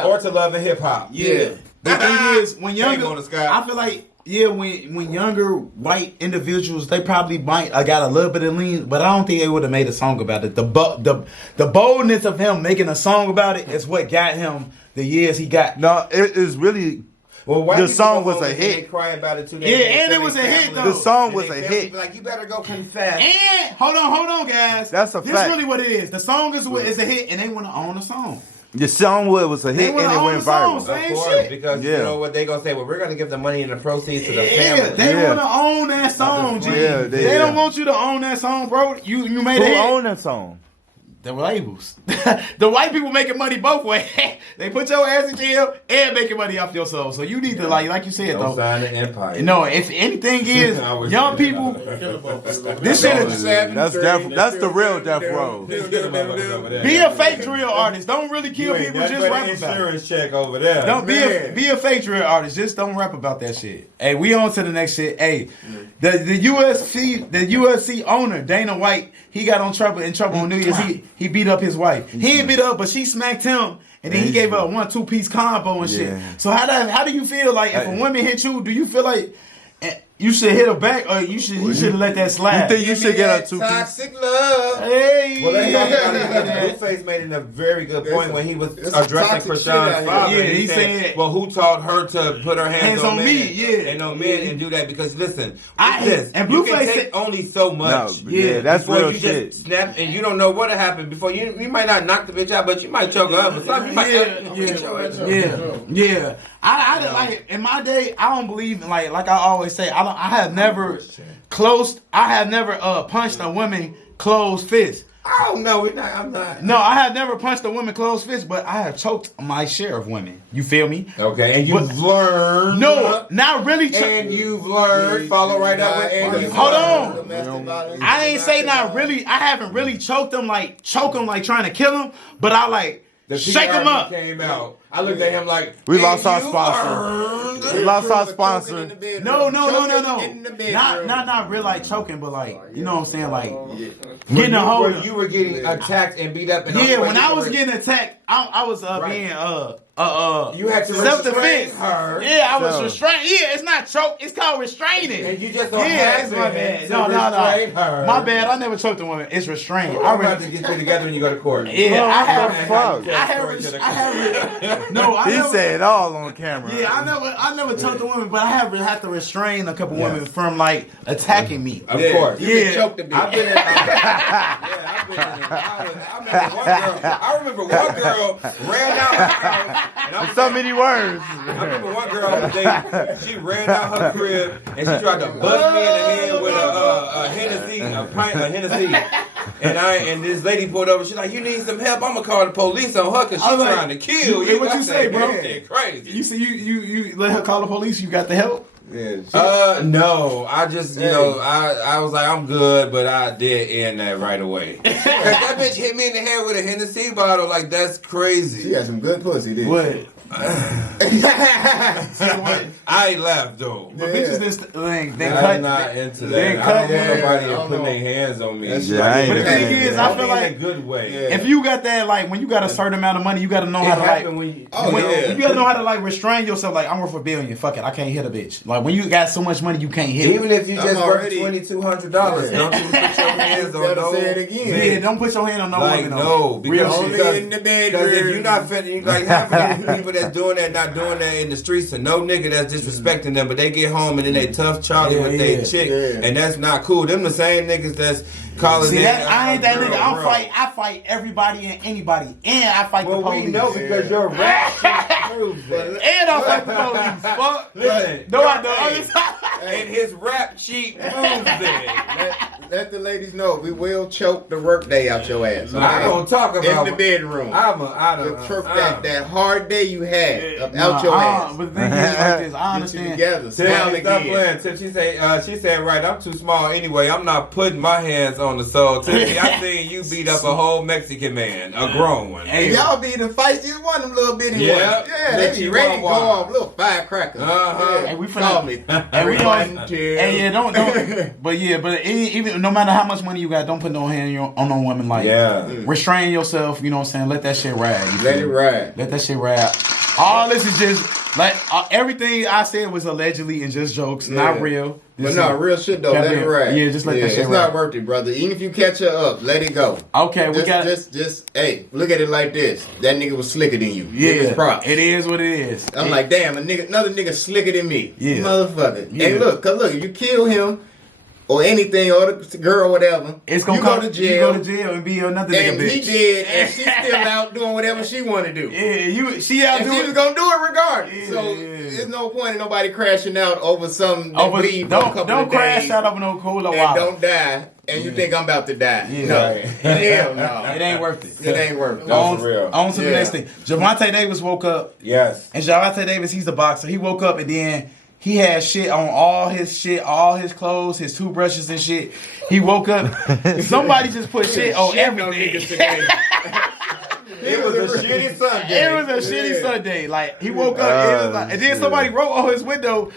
Or to love and hip hop. Yeah. The thing is when younger, I feel like when younger white individuals, they probably might got a little bit of lean, but I don't think they would have made a song about it. The boldness of him making a song about it is what got him the years he got. No, it is really. Well, the song was a hit. They cry about it too. And it was a hit though. The song was a hit. Like you better go confess. And hold on, guys. That's a fact. This really what it is. The song is a hit, and they want to own the song. The song was a hit and it went viral. Of course, because you know what they gonna say. Well, we're gonna give the money and the proceeds to the family. They want to own that song, G. They don't want you to own that song, bro. You made it. Who own that song? The labels. The white people making money both ways. They put your ass in jail and making money off your soul. So you need to like you said though. Sign the empire. No, if anything is young people, this shit is that's the real death row. Be a fake drill artist. Don't really kill people. Just rap about it. Insurance check over there. Don't be a fake drill artist. Just don't rap about that shit. Hey, we on to the next shit. Hey, the UFC owner Dana White, he got in trouble on New Year's. He beat up his wife. He didn't beat her up, but she smacked him, and then he gave her a 1-2 piece combo and shit. So how do you feel like if a woman hit you? Do you feel like you should hit her back, or he should have let that slide? You think you should get her 2 piece? Toxic love. Hey, Blueface made a very good point when he was addressing Krishan's father. Yeah, he said, "Well, who taught her to put her hands on me? Yeah, and on men and do that? Because listen, and you Blueface can take only so much. No, that's real you shit. Just snap, and you don't know what'll happen before you might not knock the bitch out, but you might choke her up or something. Yeah. I like in my day. I don't believe in like I always say. I have never punched a woman closed fist. Oh no, I'm not. No, I have never punched a woman closed fist, but I have choked my share of women. You feel me? Okay, and you've learned. No, not really. And you've learned. Follow right up with. And hold on. I ain't say not really. I haven't really choked them like trying to kill them, but I like shake them up. Came out. I looked at him like we lost our sponsor. We lost our sponsor. No. Not real like choking, but like you know what I'm saying, like getting a hold of. You were getting attacked and beat up. And when I was getting attacked, I was being you had to self-defense. Her. Yeah, I was restrained. Yeah, it's not choke. It's called restraining. And you just don't have my bad. No. Her. My bad. I never choked a woman. It's restrained. I rather get you together when you go to court. Yeah, I have. He said it all on camera. Yeah, I never choked a woman, but I have had to restrain a couple women from like attacking me. Of course. Yeah. Choked a bitch. I remember one girl ran out her house. And so many words. I remember one girl on the day, she ran out her crib and she tried to bust me in the head with a Hennessy, a pint of Hennessy. And this lady pulled over. She's like, "You need some help? I'm gonna call the police on her because she's trying to kill you." What you say, bro? Crazy. You say you let her call the police. You got the help? Yeah. No. I just I was like, I'm good, but I did end that right away. That bitch hit me in the head with a Hennessy bottle. Like that's crazy. She had some good pussy, didn't What? she? I ain't left though. But bitches this thing, they I'm cut. not into They that. cut. I don't want nobody I don't putting know. their hands on me. Yeah, I ain't But the thing into is, that. I feel in like a good way. if you got that, like when you got a certain amount of money, you got to know how to like. when you, You gotta know how to like restrain yourself. Like I'm worth $1 billion. Fuck it, I can't hit a bitch. Like when you got so much money, you can't hit. Even if you just worth already- $2,200, don't you put your hands on Gotta no. say it again. Yeah, don't put your hand on no Like woman. no, Real because shit. Only in the bedroom. Because if you're not fitting, you like half of these people that's doing that, not doing that in the streets, and no nigga that's disrespecting them, but they get home and then they tough Charlie Yeah, with their yeah. chick, Yeah. and that's not cool. Them the same niggas that's calling. See their, that I ain't that girl, nigga. bro. I fight everybody and anybody, and I fight well, the we police. know because your rap shit proves that. And I fight the police. Fuck. Listen, No, I the other side. And his rap sheet proves that. Let the ladies know we will choke the work day out your ass. Okay? I don't talk about in the bedroom. I Choke that hard day you had out your ass. But the thing is like this. I Get you understand. together. Smile Tip, stop again. playing. Tip, she said, right, I'm too small anyway. I'm not putting my hands on the soul. Tiffany, I seen you beat up a whole Mexican man, a grown one. Hey, Y'all be in the fights. You want them little bitty Yeah. ones. Yeah, they be ready to go off. Little firecrackers. Uh-huh. Hey, we Call finna. me. Hey, we don't. One, Hey, yeah, don't. But yeah, but even no matter how much money you got, don't put no hand on no woman. Like, Yeah. restrain yourself. You know what I'm saying? Let that shit ride. You Let feel it me? ride. Let that shit ride. All this is just like everything I said was allegedly and just jokes, not Yeah. real. But This no, is- real shit though. Can't Let be- it ride. yeah, just let that shit It's ride. not worth it, brother. Even if you catch her up, let it go. Okay, we got. Just hey, look at it like this. That nigga was slicker than you. Give Yeah, his props. it is what it is. I'm like, damn, another nigga slicker than me. Yeah. Motherfucker. Yeah. Hey, look, if you kill him or anything, or the girl or whatever, It's gonna you come, go to jail. You go to jail and be another nigga And bitch. he did, and she's still out doing whatever she want to do. Yeah, she out And she was doing. gonna do it regardless. Yeah, So yeah. there's no point in nobody crashing out over something that Over, bleed for a couple don't of crash days out over no cola and water. don't die, and you think I'm about to die. Yeah. No. Right. Hell no. It ain't worth it. It ain't worth it. On, for real. on to the Yeah. next thing. Javante Davis woke up, Yes. and Javante Davis, he's a boxer. He woke up and then he had shit on all his clothes, his toothbrushes and shit. He woke up. Somebody just put shit on everything. It was a shitty Sunday. It was a shitty Sunday. Like he woke up, it was like, and then somebody wrote on his window,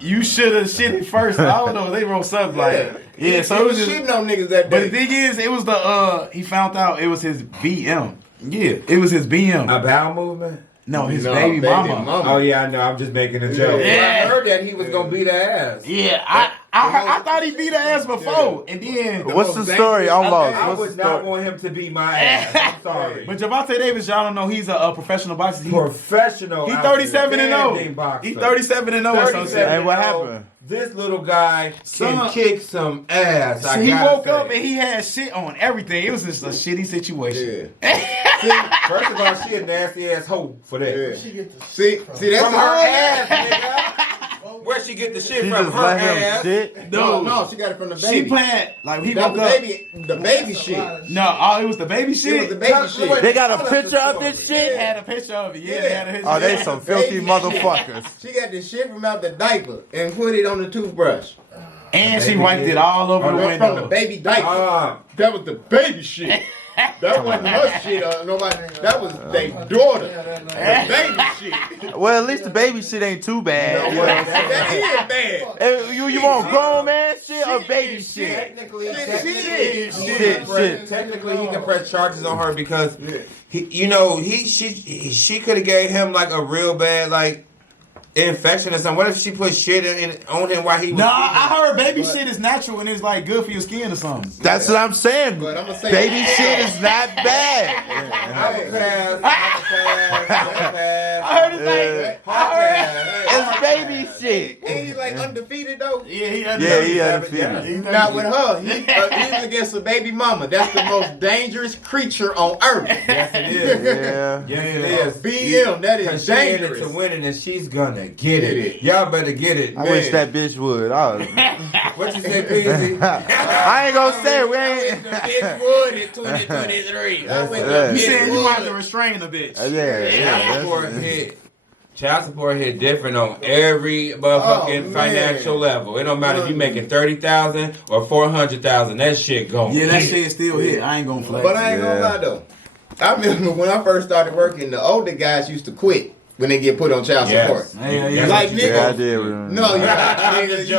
"You should have shit it first." I don't know. They wrote something like, yeah. So it was just. shitting on niggas that But the day. thing is, it was the he found out it was his BM. Yeah, it was his BM. A bowel movement? No, his No, baby mama. Oh, yeah, I know. I'm just making a joke. Yeah. I heard that he was going to beat her ass. Yeah, I thought he beat her ass before, and then. What's the story? I'm lost. I What's would the not story? want him to beat my ass. I'm sorry. But Javante Davis, y'all don't know, he's a professional boxer. Professional. He's 37 and 0. outstanding boxer. He's 37 and 0 or something. 37 Hey, what and 0. happened? This little guy Son. can kick some ass. So I he gotta woke say. up and he had shit on everything. It was just a shitty situation. See, first of all, she a nasty ass hoe for that. Yeah. See, that's From her hard. ass, nigga. Where she get the shit She from? just Her let him ass. shit. No, she got it from the baby. She playing like he that woke was up. the baby shit. No, it was the baby It was shit. the baby shit. They got a picture of this They shit? had a picture of it. Yeah, they had a picture. Oh, they some filthy motherfuckers. She got the shit from out the diaper and put it on the toothbrush. And she wiped it all over the From the window. baby diaper. That was the baby shit. That wasn't her shit. Nobody. That was their daughter. The baby shit. Well, at least the baby shit ain't too bad. You know what I'm saying? That is bad. Hey, you want grown man shit or baby shit? Technically, Shit. Technically, he can press charges on her because, she could have gave him like a real bad like infection or something. What if she put shit on him while he was? Nah, I heard baby shit is natural and it's like good for your skin or something. That's what I'm saying. But I'ma say- Baby shit is not bad. I heard it's like It's baby shit. Ain't he like undefeated though? yeah, He undefeated. Not with her. He's against a baby mama. That's the most dangerous creature on earth. Yes, it is. Yeah. Yes, it is. BM, that Because is she in it dangerous. to win it, and she's gonna get it. Y'all better get it. I wish that bitch would. What you say, Peasy? I ain't gonna say it. We ain't. Big wood in 2023. Yeah. You saying you have to restrain a bitch. Yeah. Child support hit different on every motherfucking Oh, man. financial level. It don't matter if you making $30,000 or $400,000. That shit going. Yeah, that shit still hit. I ain't gonna flex. But I ain't gonna lie though. I remember when I first started working, the older guys used to quit. when they get put on child support. Yeah. Like nigga, Yeah, I did. no, you nigga, you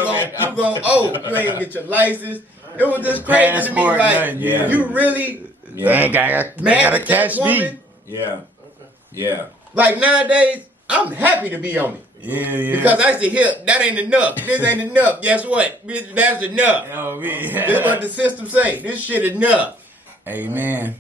gon' you ain't gonna get your license. It was just crazy to me. Like you really ain't gotta catch me. Yeah. Like nowadays, I'm happy to be on it. Yeah. Because I said, here, that ain't enough. This ain't enough. Guess what? Bitch, that's enough. Oh, man. This what the system say. This shit enough. Amen.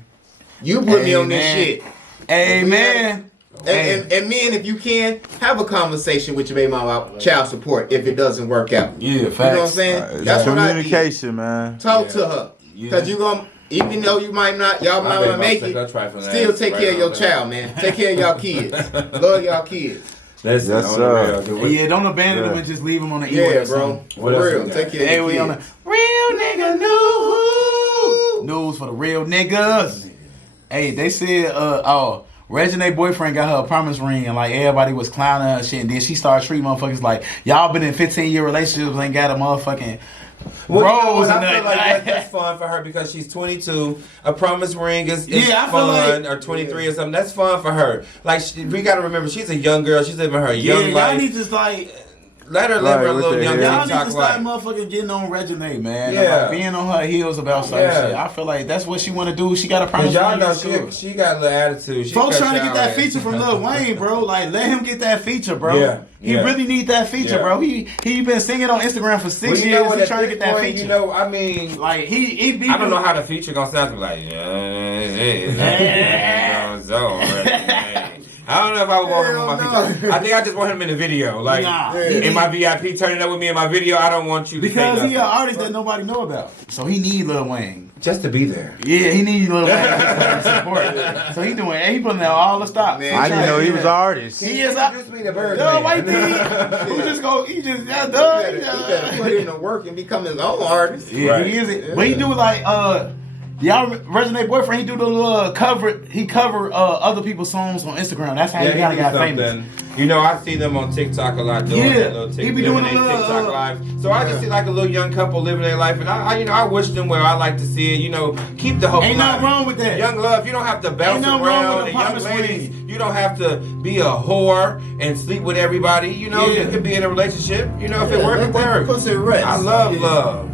You put me on this shit. Amen. And men, if you can, have a conversation with your baby mama about child support if it doesn't work out. Yeah, facts. You know what I'm saying? That's what I did. Communication, man. Talk to her. Because you going to, even though you might not, y'all might not make it, still take care of your child, man. Take care of y'all kids. Love y'all kids. Yes, sir. Yeah, don't abandon them and just leave them on the Yeah, bro. For real. Take care of your we kids. on the real nigga news. News for the real niggas. Hey, they said, Reginae boyfriend got her a promise ring and like everybody was clowning her and shit, and then she started treating motherfuckers like y'all been in 15-year relationships and ain't got a motherfucking rose. I feel like that's fun for her because she's 22. A promise ring is I fun, feel like, or 23 or something. That's fun for her. Like we got to remember, she's a young girl. She's living her young life. Y'all need to like. Let her live her little young Y'all need to TikTok start life. motherfucking getting on Reginae, man. Yeah. Like being on her heels about some shit. I feel like that's what she want to do. She got a promise. Y'all know she got a little attitude. Folks trying to get that feature from Lil Wayne, bro. Like, let him get that feature, bro. Yeah. He really need that feature, bro. He been singing on Instagram for 6 years. He's trying to get that feature. You know, I mean, like he be. I don't know how the feature gonna sound. Like, I don't know if I would want him on my video. I think I just want him in the video. Like, in my VIP, turning up with me in my video. I don't want you to because he an artist that nobody know about. So he need Lil Wayne. Just to be there. Yeah, he need Lil Wayne to support. So he putting out all the stops. Man, I didn't know he was an artist. He is Just be the bird. white thing. He better put in the work and become his own artist. Yeah, right. He is it. But he do like y'all Reginae boyfriend, he do the little cover. He cover other people's songs on Instagram. That's how he kind of got famous. You know, I see them on TikTok a lot doing that little TikTok. He be doing a little TikTok live. So I just see like a little young couple living their life, and I wish them well. I like to see it. You know, keep the hope. Ain't nothing wrong with that. Young love, you don't have to bounce around. And young ladies, you don't have to be a whore and sleep with everybody. You know, you can be in a relationship. You know, if it works, it works. Pussy rest. I love love.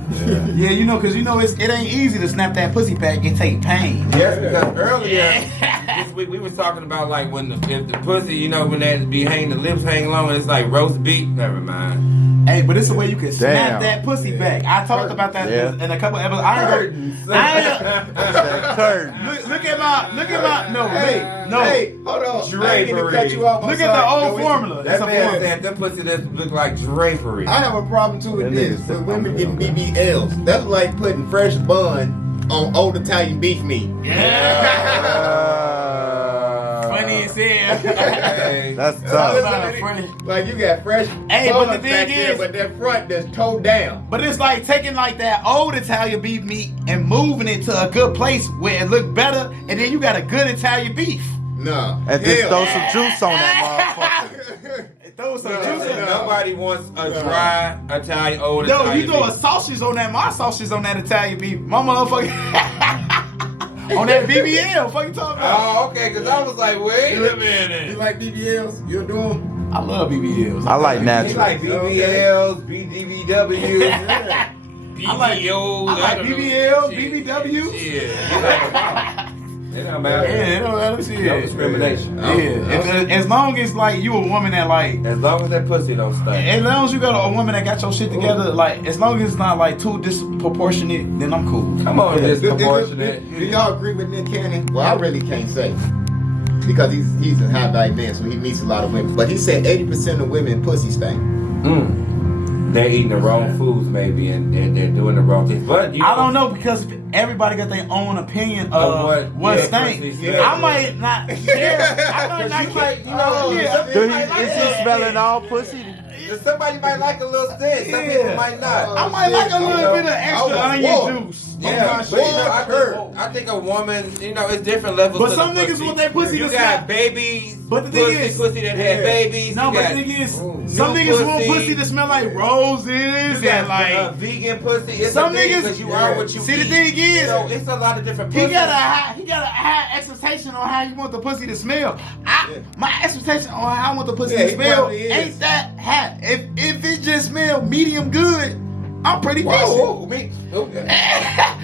Yeah, you know, because you know it ain't easy to snap that pussy back and take pain. Yes, because earlier this week we was talking about like when if the pussy, you know, when that be hanging, the lips hang long, and it's like roast beef. Never mind. Hey, but it's a way you can snap that pussy back. I talked about that in a couple episodes. Look at my Hey, hold on. Drapery. Cut you off. Look at the old formula. That man said them pussy that look like drapery. I have a problem too with this. With women getting BBLs. That's like putting fresh bun on old Italian beef meat. Funny as hell. That's tough. Like you got fresh but the thing is, but that front that's towed down. But it's like taking like that old Italian beef meat and moving it to a good place where it look better, and then you got a good Italian beef. No. And just throw some juice on that motherfucker. Throw some juice in. Nobody wants a dry Italian old No, Italian you throw beef. a sausage on that. My sausage on that Italian beef. My motherfucker. On that BBL. Fuck you talking about? Oh, okay, because I was like, wait a minute. You like BBLs? You do them? I love BBLs. I like natural. You like BBLs, BDBWs. I like BBLs, BBWs. Yeah. It don't matter. Yeah, it don't matter. Shit. No discrimination. Yeah. As long as like you a woman that like. As long as that pussy don't stink. As long as you got a woman that got your shit together, like as long as it's not like too disproportionate, then I'm cool. Come on, disproportionate. Do y'all agree with Nick Cannon? Well, I really can't say. Because he's a high value man, so he meets a lot of women. But he said 80% of women pussy stink. They're eating the wrong foods maybe, and they're doing the wrong things. But I don't know, because everybody got their own opinion of what stinks. I might not care. I might not care. Is he smelling all pussy? Somebody might like a little stench. Some people might not. I might like a little bit of extra onion juice. Yeah, but I think a woman, it's different levels. But some niggas want their pussy to smell. You got babies. But the thing is, pussy that had babies. No, but the thing is, some niggas want pussy to smell like roses and like vegan pussy. It's some niggas because you are what you see. eat. The thing is, it's a lot of different pussy. He got a high expectation on how you want the pussy to smell. I my expectation on how I want the pussy to he smell probably is. ain't that high. If it just smell medium good, I'm pretty decent. Whoa, me. Okay.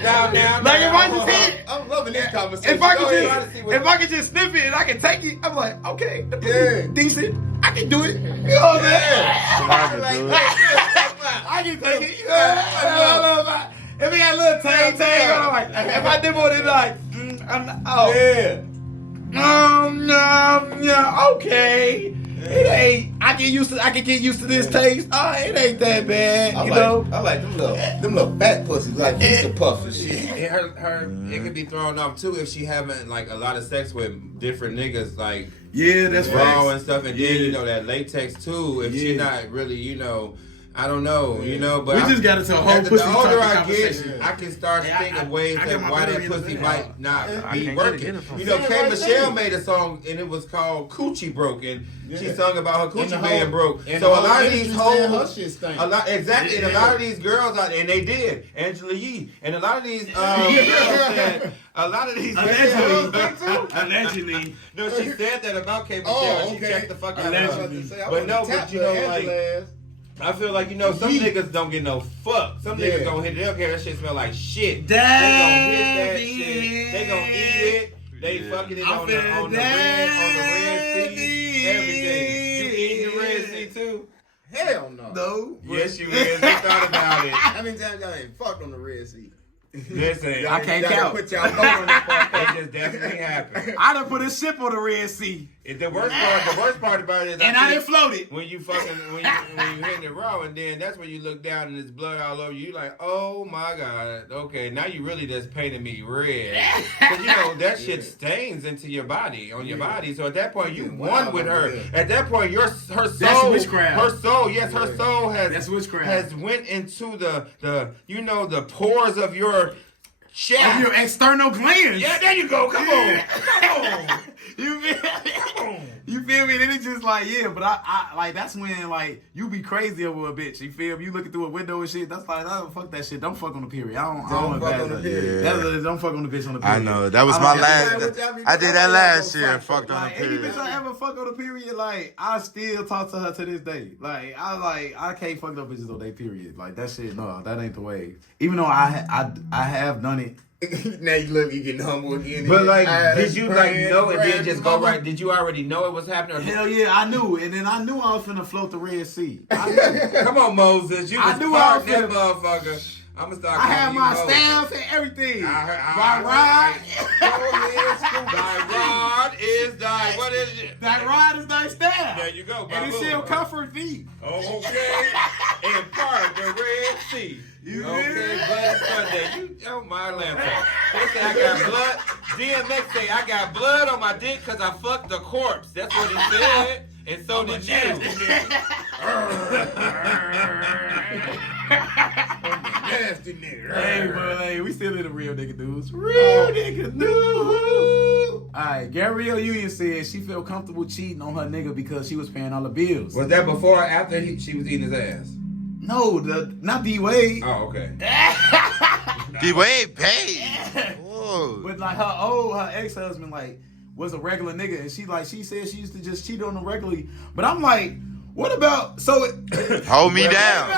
Now, Like if I just hit, I'm loving this conversation. if I Go ahead. can just sniff it and I can take it, I'm like, okay, the pussy Yeah. decent. I can do it. You know what I'm saying? I can take it. You know, if it got a little tang, I'm like, if I dip on it, like, okay. It ain't. I can get used to this taste. Oh, it ain't that bad. I like them little fat pussies, like pizza puffs and shit. It could be thrown off too if she having like a lot of sex with different niggas, like That's raw right. and stuff, and then that latex too. If she not really, I don't know, but we just got into a whole pussy the older I conversation. get, I can start thinking of ways I that got my why that period pussy now. might not be can't working. get it from K. Michelle made a song and it was called "Coochie Broke," and she sung about her coochie being broke. So a lot of these hoes, a lot of these girls out, and they did Angela Yee, and a lot of these girls said, a lot of these Allegedly. No, she said that about K. Michelle. She checked the fuck out of her. But no, like. I feel like, some niggas don't get no fuck. Some niggas gonna hit it. They don't care. That shit smell like shit. They gonna hit that shit. They gonna eat it. They fucking it on the Red Sea. Everything. You eating the Red Sea too? Hell no. No. Yes, you is. We thought about it. How many times y'all ain't fucked on the Red Sea? Listen, I can't count. Put y'all boat on that part. it just definitely happened. I done put a ship on the Red Sea. The worst part about it is And I didn't float it. when you hitting it raw, and then that's when you look down and there's blood all over you. You like, oh my god, okay, now you really just painted me red. Because that shit stains into your body, on your body. So at that point, you won with her. At that point, her soul, That's witchcraft. her soul That's witchcraft. has went into the pores of your shaft. Of your external glands. Yeah, there you go. Come on. You feel me? And it's just like, but I like that's when like you be crazy over a bitch. You feel me? You looking through a window and shit. That's like, fuck that shit. Don't fuck on the period. Don't fuck on the period. Don't fuck on the bitch on the period. I know. That was my last. I did that last year. Fucked on the Like any period. bitch I ever fuck on the period, like I still talk to her to this day. Like I can't fuck no bitches on their period. Like that shit, no, that ain't the way. Even though I have done it. Now you getting humble again. But did you know it didn't just go right? Did you already know it was happening? Hell yeah, I knew. And then I knew I was finna float the Red Sea. I knew. Come on, Moses. You was knew I was that finna- motherfucker. I'm gonna start I calling had you my Moses. staff and everything. Thy rod is thy. What is it? That rod is thy staff. There you go. And it baboon. shall comfort thee. Oh, okay. And part the Red Sea. Okay, Bloody Sunday. Oh my lamp. They say I got blood. DMX say I got blood on my dick because I fucked the corpse. That's what he said. And so did you. Nasty nigga. Hey, bro, hey, we still in the real nigga news. Real nigga news. Alright, Gabrielle Union said she felt comfortable cheating on her nigga because she was paying all the bills. Was that before or after she was eating his ass? No, not D-Wade. Oh, okay. D-Wade paid. Whoa. But like her ex-husband like was a regular nigga, and she said she used to just cheat on him regularly. But I'm like, what about Hold me down.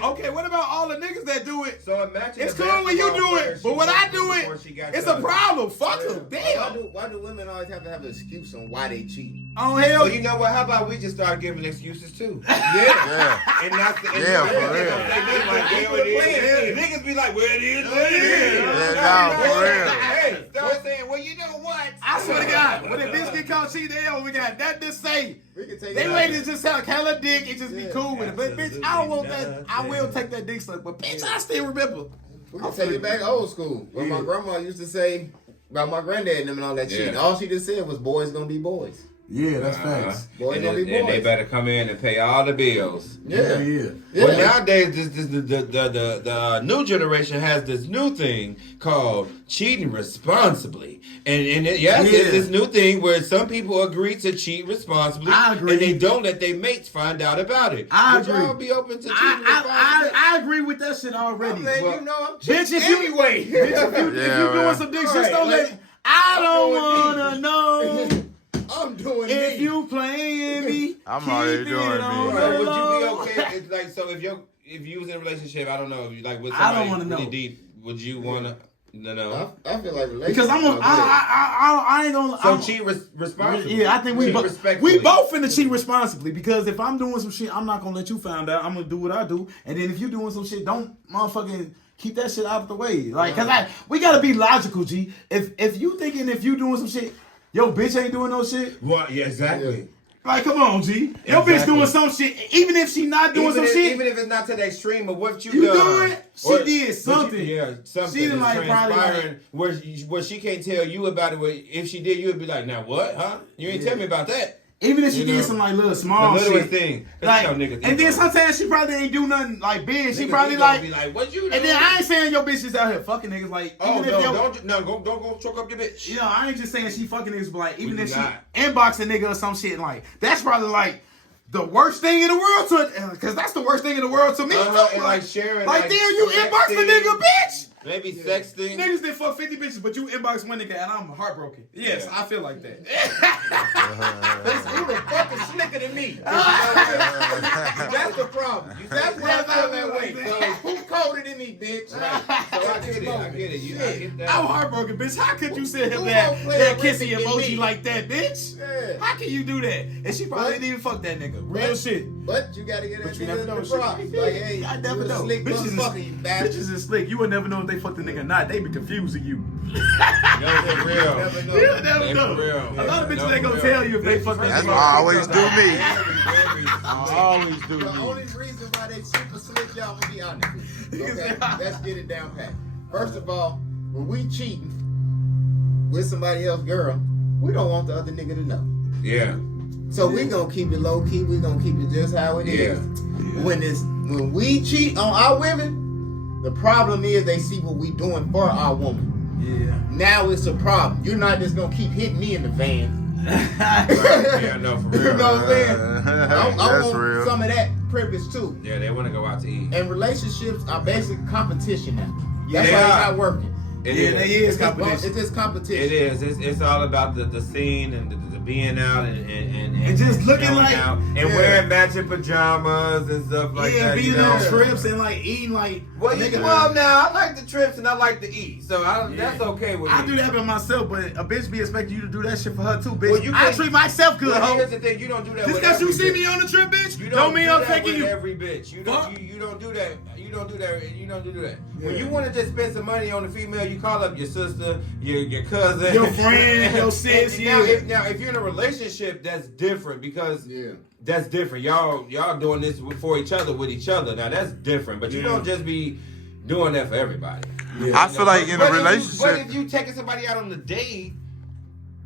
Okay, what about all the niggas that do it? So imagine It's cool when you do it, but when I do it, it's a problem. Fuck them. Damn. Why do women always have to have an excuse on why they cheat? Oh hell, Well, you know what? How about we just start giving excuses too? Yeah. And that's the For real. Niggas be like, well, it is what it is. Yeah, no, for real. Hey, start saying, well, you know what? I swear to God, when a bitch get caught cheating, they don't got nothing to say. We can take They it ready out. to just have hella dick and just be Yeah, cool with it. But bitch, I don't want that. I will take that dick suck. But bitch, I still remember. We can take it back old school. What my grandma used to say about my granddad and them and all that shit. All she just said was boys gonna be boys. Yeah, that's facts. Boys gonna be And they boys. better come in and pay all the bills. Yeah, yeah. But nowadays, the new generation has this new thing called cheating responsibly, and it's this new thing where some people agree to cheat responsibly, I agree. and they don't let their mates find out about it. I Would agree. y'all be open to cheating responsibly? I agree with that shit already. Man, Well, you know I'm Bitch, cheating if you anyway. bitch, if you doing some dick shit, don't let. I don't wanna know. I'm you playing me? I'm already Keep doing it me. on So the would you low. be okay? If, like, so if you was in a relationship, I don't know, if you like with I don't somebody wanna really know. deep, would you wanna? No. I feel like Because I'm on. I ain't gonna. So I'm- cheat responsibly. Yeah, I think we Cheat respectfully. we both finna cheat responsibly because if I'm doing some shit, I'm not gonna let you find out. I'm gonna do what I do, and then if you doing some shit, don't motherfucking keep that shit out of the way. Like, cause we gotta be logical, G. If you thinking if you doing some shit, yo bitch ain't doing no shit. Well, yeah, exactly. Like, come on, G. Your bitch doing some shit, even if she not doing some shit. Even if it's not to the extreme of what you You done. doing? She Or- did something. Something. She done, that's like, probably, transpiring where she can't tell you about it. Where if she did, you would be like, now what, huh? You ain't tell me about that. Even if she You did know, some like little small the littlest shit. thing. Like, You know, niggas and then ego. sometimes she probably ain't do nothing like big. She Niggas probably ego like, be like, what you do? and then I ain't saying your bitch is out here fucking niggas. Like, Oh even no, if your, don't go choke up your bitch. you know, I ain't just saying she fucking niggas, but like, even We if do she not. inbox a nigga or some shit, like, that's probably like the worst thing in the world to, because that's the worst thing in the world to me too. And like sharing, Like, damn, you inbox the sexting, nigga, bitch. Maybe sexting. Niggas did fuck 50 bitches, but you inbox one nigga and I'm heartbroken. Yes, Yeah. I feel like that. Who the fuck is slicker than me? That's the problem. That's why I feel that way. So who colder than me, bitch? So I get it. I get it. I get that. I'm heartbroken, bitch. How could you send him Who that gonna play a kissy rhythm in emoji me? like that, bitch? Yeah. How can you do that? And she probably didn't even fuck that nigga. Real shit. But you gotta get that But you never nigga know. the props. Like, hey, I never you a know. slick Bitches motherfucker, you bastard. bitches is slick. You would never know if they fucked the nigga or not. They be confusing you. No, for real. Never know. You never They know. for real. A lot of bitches No, ain't for gonna real. tell you if they fucked that That's nigga. why I always do me. I Always do The me. only reason why they super slick, y'all, I'm gonna be honest with you. Okay, let's get it down pat. First of all, when we cheating with somebody else's girl, we don't want the other nigga to know. Yeah. So we gonna keep it low key. We gonna keep it just how it is. When we cheat on our women, the problem is they see what we doing for our woman. Yeah. Now it's a problem. You're not just gonna keep hitting me in the van. Yeah, no, for You real. know what I'm saying? I That's want real. some of that privilege too. Yeah, they want to go out to eat. And relationships are basically competition now. Yeah, That's they why it's are. not working. It Yeah, is. they is It's competition. just competition. It is. It's all about the scene and the being out and just looking going like- out and Yeah. wearing matching pajamas and stuff like Yeah, that. being you know? on trips and like eating like. Well, nigga, well, now I like the trips and I like to eat, so that's okay with me. I do that by myself, but a bitch be expecting you to do that shit for her too, bitch. Well, you I can't- treat myself good, Well, ho. here's the thing: you don't do that. Just with because you every see bitch. me on the trip, bitch, You don't mean do I'm that taking with you. every bitch. You Fuck. don't. You don't do that. You don't do that. You don't do that. When Yeah. you want to just spend some money on a female, you call up your sister, your cousin, Your friend, your sis, And yeah. Now, if you're in a relationship, that's different because Yeah. that's different. Y'all doing this for each other with each other. Now that's different. But you don't just be doing that for everybody. I feel like in a But relationship, if you taking somebody out on the date,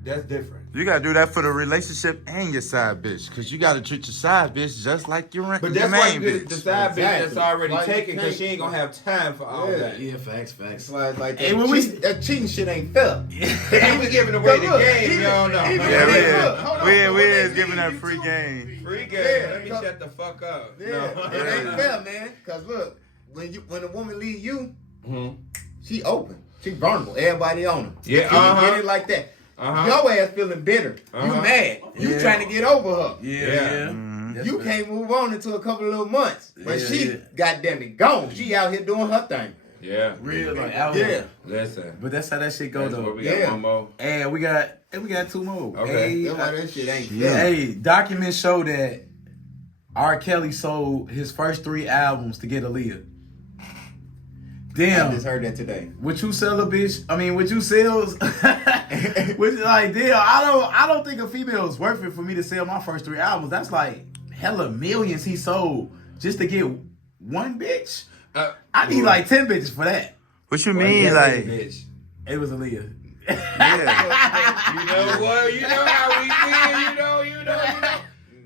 that's different. you gotta do that for the relationship and your side bitch, cause you gotta treat your side bitch just like your But your that's why you main get the bitch. side bitch that's Exactly. already Like, taken because take- she ain't gonna have time for all Yeah. that. Yeah, facts. It's like Hey, that, when we- that cheating shit ain't fair. If we giving away the Look, game, even- y'all know. even- Yeah, we Hey, is. look, hold on. We But when is they giving leave that you free too- game. Free game. Yeah, Let me shut the fuck up. Yeah, No. it ain't fair, man. Cause look, when a woman leave you, Mhm. she open, she vulnerable. Everybody on her. Yeah, Can you get uh-huh. it like that? Uh-huh. Your ass feeling bitter. You Uh-huh. mad. You Yeah. trying to get over her. Yeah. That's You right. can't move on until a couple of little months. But Yeah, she, yeah. goddamn it, gone. She out here doing her thing. Yeah. Real like out Yeah. here. Listen. But that's how that shit go That's though. what we got Yeah. one more. And we got two more. Okay. Hey, That's why that shit ain't Yeah. fair. hey, documents show that R. Kelly sold his first 3 albums to get Aaliyah. I Damn. just heard that today. Would you sell a bitch? I mean, would you sell? Which like, damn, I don't think a female is worth it for me to sell my first 3 albums. That's like hella millions he sold just to get one bitch. I need like 10 bitches for that. What you Well, mean, yes, like? bitch. It was Aaliyah. Yeah. You know what? You know how we feel. You know.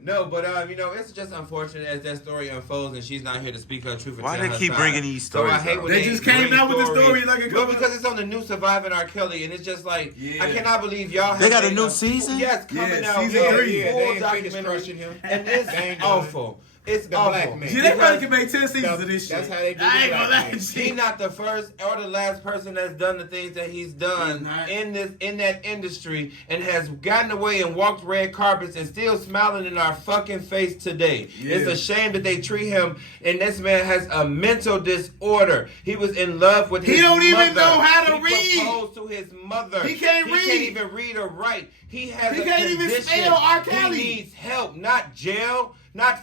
No, but it's just unfortunate as that story unfolds and she's not here to speak her truth. And Why tell they her keep side. bringing these So I stories hate out? when They just came bring out with the stories. story like a Well, couple- because it's on the new Surviving R. Kelly, and it's just like Yeah. I cannot believe y'all. They have got a made new season? Yes, coming Yeah, out. season 3. Yeah, full they ain't finished documentary, crushing him. and it's They ain't doing awful. It's the awful. black man. Gee, they probably can make 10 seasons of this shit. That's how they do I ain't the gonna black lie. man. He's not the first or the last person that's done the things that he's done in that industry and has gotten away and walked red carpets and still smiling in our fucking face today. Yeah. It's a shame that they treat him, and this man has a mental disorder. He was in love with his mother. He don't even know how to read. He proposed to his mother. He can't read. He can't even read or write. He has He a can't even condition. spell R. Kelly. He needs help, not jail. Not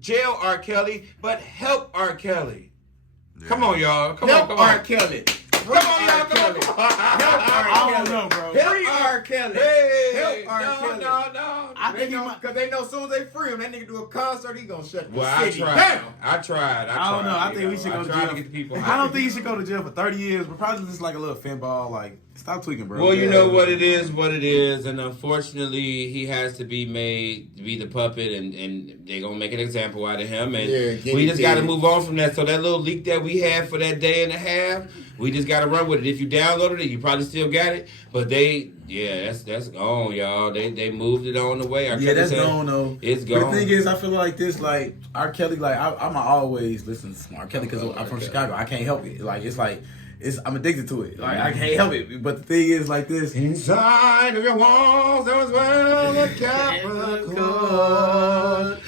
jail R. Kelly, but help R. Kelly. Yeah. Come on, y'all. Come on. R. Kelly. Come on, y'all. Come on. I don't know, bro. Free R. Kelly. Hey, Help R. Kelly. No. I think Because they know as soon as they free him, that nigga do a concert, he gonna shut the Well, city I down. tried. I don't know. I think we should go to jail. To get the people I don't think he should go to jail for 30 years, but probably just like a little finball. Like, stop tweaking, bro. Well, you know what it is, and unfortunately, he has to be made to be the puppet, and they're gonna make an example out of him, and we just got to move on from that. So that little leak that we had for that day and a half, we just got to run with it. If you downloaded it, you probably still got it, but that's gone, y'all. They moved it on the way. That's gone though. It's gone. But the thing is, I feel like this, like R. Kelly, like I'm always listen to R. Kelly because I'm from Chicago. I can't help it. Like I'm addicted to it. Like I can't help it. But the thing is, like this. Inside of your walls, there was well a Capricorn.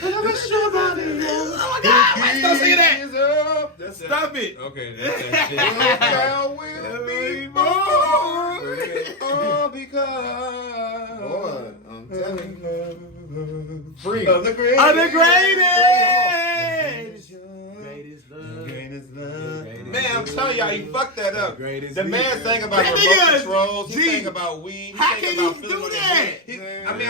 Oh my God! Don't say that. Stop it. Okay, that's that shit. Will be born. All because. Boy, I'm telling you. Free. Of the greatest. Are the Greatest love. Man, I'm telling y'all, he fucked that up. The man beat. sang about That remote nigga- controls. He Gee, sang about weed. how He can sang about he feeling do on his that? head. I mean,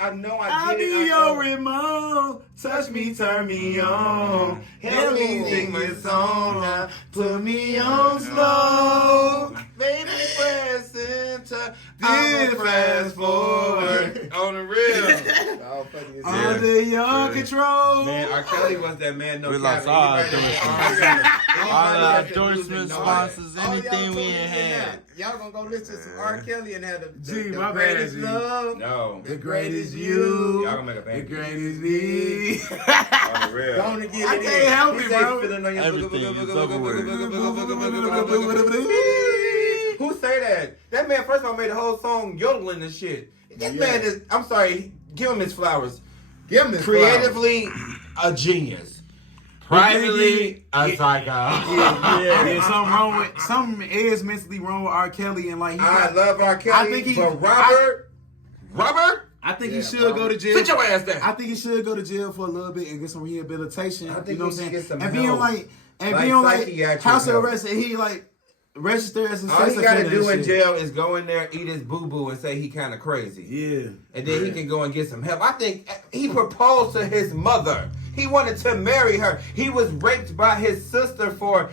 I know I I'll get it. be I your know. remote. Touch me, turn me on. Help me sing my song now. Put me on slow. Baby, press into This fast forward. On the real. All funny as hell. Under your control. Man, R. Kelly was that man, no We cap. lost all Anybody All our that's endorsements, music, no. sponsors, All y'all anything we tuning ain't in had. now. Y'all gonna go listen to some R. Kelly and have Gee, the my bad, greatest G. love. No. The greatest you. Y'all gonna make a The band. greatest me. On the real. Don't get it I in. can't help He it, said bro. feeling on your Everything is over with. Who say that? That man, first of all, made the whole song yodeling and shit. This man is, I'm sorry, give him his flowers. Give him his Creatively, a genius. Privately, a psycho. Yeah, something is mentally wrong with R. Kelly, and like I love R. Kelly, I think he- but Robert, I think Yeah, he should go to jail. sit your ass down. I think he should go to jail for a little bit and get some rehabilitation. I think you know what he I'm should get some saying? And being help. like Psychiatric house help. arrest, and he like registered as a All sex he gotta offender do and in shit. jail is go in there, eat his boo-boo, and say he kind of crazy. Yeah. And then he can go and get some help. I think he proposed to his mother. He wanted to marry her. He was raped by his sister for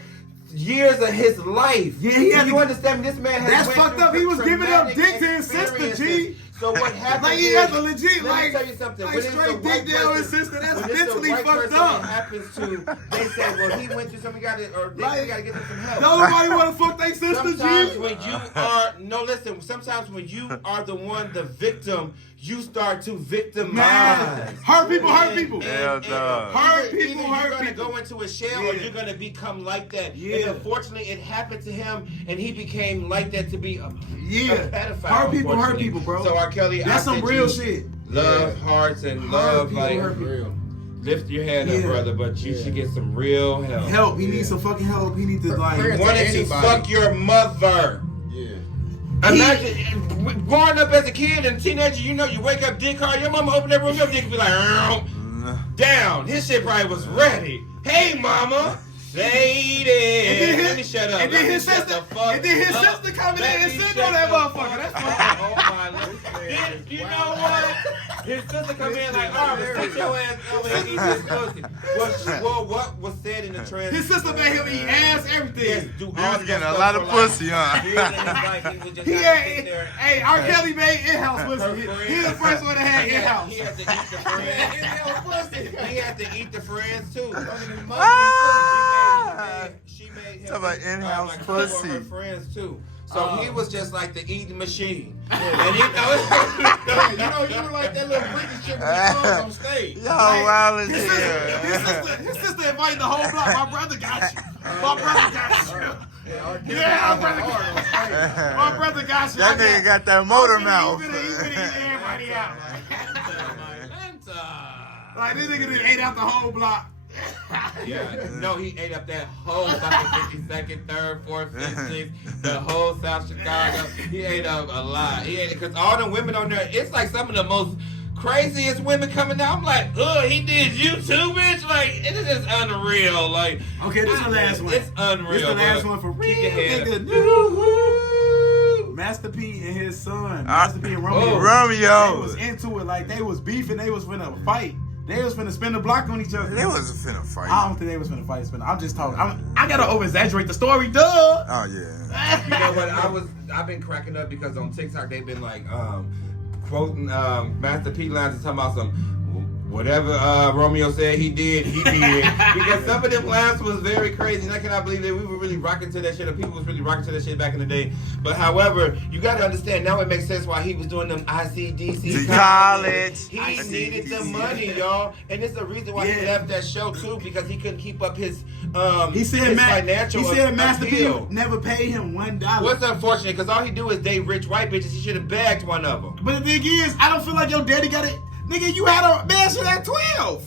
years of his life. Yeah, he had you to- understand? This man has That's went fucked through up. He was giving up traumatic dick to his sister, G. experiences. So what happened? Like he is- has a legit let me like tell you something. like When it's straight the white dick down his person- sister. That's when it's the mentally white fucked person up. It happens to. They say, well, he went through something. We got to, or we Like, got to get him some help. Nobody want to fuck their sister, Sometimes G. when you are sometimes when you are the one, the victim, you start to victimize. Man, hurt people, hurt people. Hell no. Hurt people, Either hurt you're gonna people. go into a shell or Yeah. you're gonna become like that. Yeah. And unfortunately, it happened to him, and he became like that to be a pedophile. Hurt people, unfortunately. bro. So R. Kelly, That's I some sent real you shit. Love, hearts, and Hurt love. people, Like hurt people. lift your head up, Yeah. brother. But you should get some real help. Help. He needs some fucking help. He needs to like. Prayer to Wanted to anybody. fuck your mother. Yeah. Imagine growing up as a kid and teenager, you know, you wake up dick hard, your mama open that room, your dick be like, down. His shit probably was ready. Hey, mama. Lady. Let me shut up. And then his Let me shut sister, the fuck and then his up. sister coming Let in and me sitting shut on that the motherfucker. fuck That's up. fucking. Oh my Lord. Then, you know what? His sister come in like, sit your ass over and eat this pussy. Well, what was said in the trans? His sister made him eat ass, Yes, everything. do He all was that getting a stuff lot for of life. pussy, huh? Years in his life, he was just He not had, sitting there. hey, R. Kelly made in-house Her pussy. friends. He the first one that had in-house. He had to eat the friends. He had to eat the friends too. Ah! She made him Talk about eat, in-house like, pussy. for her friends too. So he was just like the eating machine. And you know, you were like that little British chick on stage. Yo, wild as His sister invited the whole block. My brother got you. My brother got you. Yeah, my brother got you. That nigga got that motor mouth. He finna eat everybody out. Like, this nigga done ate out the whole block. Yeah, no, he ate up that whole fucking 52nd, 3rd, 4th, 5th, 6th, the whole South Chicago. He ate up a lot. He ate it because all the women on there, it's like some of the most craziest women coming out. I'm like, he did you too, bitch? Like, it is just unreal. Like, okay, this is the last one. It's unreal. This is the last one for real. Nigga. Master P and his son, Master P and Romeo. Romeo. They was into it. Like, they was beefing. They was finna fight. They was finna spin the block on each other. They wasn't finna fight. I don't think they was finna fight. I'm just talking. I gotta over exaggerate the story, duh. Oh yeah. You know what? I've been cracking up because on TikTok they've been like quoting Master P lines and talking about some whatever Romeo said he did. Because some of them lines was very crazy, and I cannot believe that we were really rocking to that shit, or people was really rocking to that shit back in the day. But however, you got to understand, now it makes sense why he was doing them ICDC college. He needed the money, y'all, and it's the reason why he left that show too, because he couldn't keep up his financial. He said Master P appeal. never paid him $1. What's unfortunate, because all he do is date rich white bitches. He should have bagged one of them. But the thing is, I don't feel like your daddy got it. Nigga, you had a mansion at 12.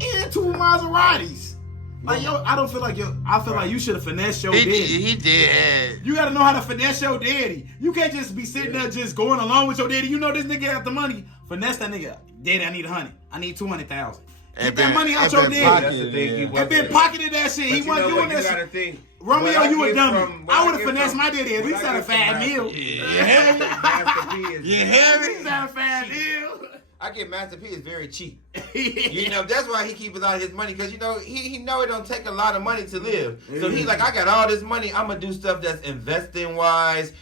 And 2 Maseratis. Like, I don't feel like I feel like you should have finessed your daddy. He did. You gotta know how to finesse your daddy. You can't just be sitting there just going along with your daddy. You know this nigga got the money. Finesse that nigga. Daddy, I need 100. I need 200,000. Get that money out your daddy. That's the thing. And been pocketed that shit. He wasn't doing that shit. Romeo, you a dummy. I would have finessed my daddy at least at a $5 million. You hear me? At a $5 million. I get Master P is very cheap. You know, that's why he keeps a lot of his money, because, you know, he know it don't take a lot of money to live. So he's like, I got all this money. I'm going to do stuff that's investing-wise,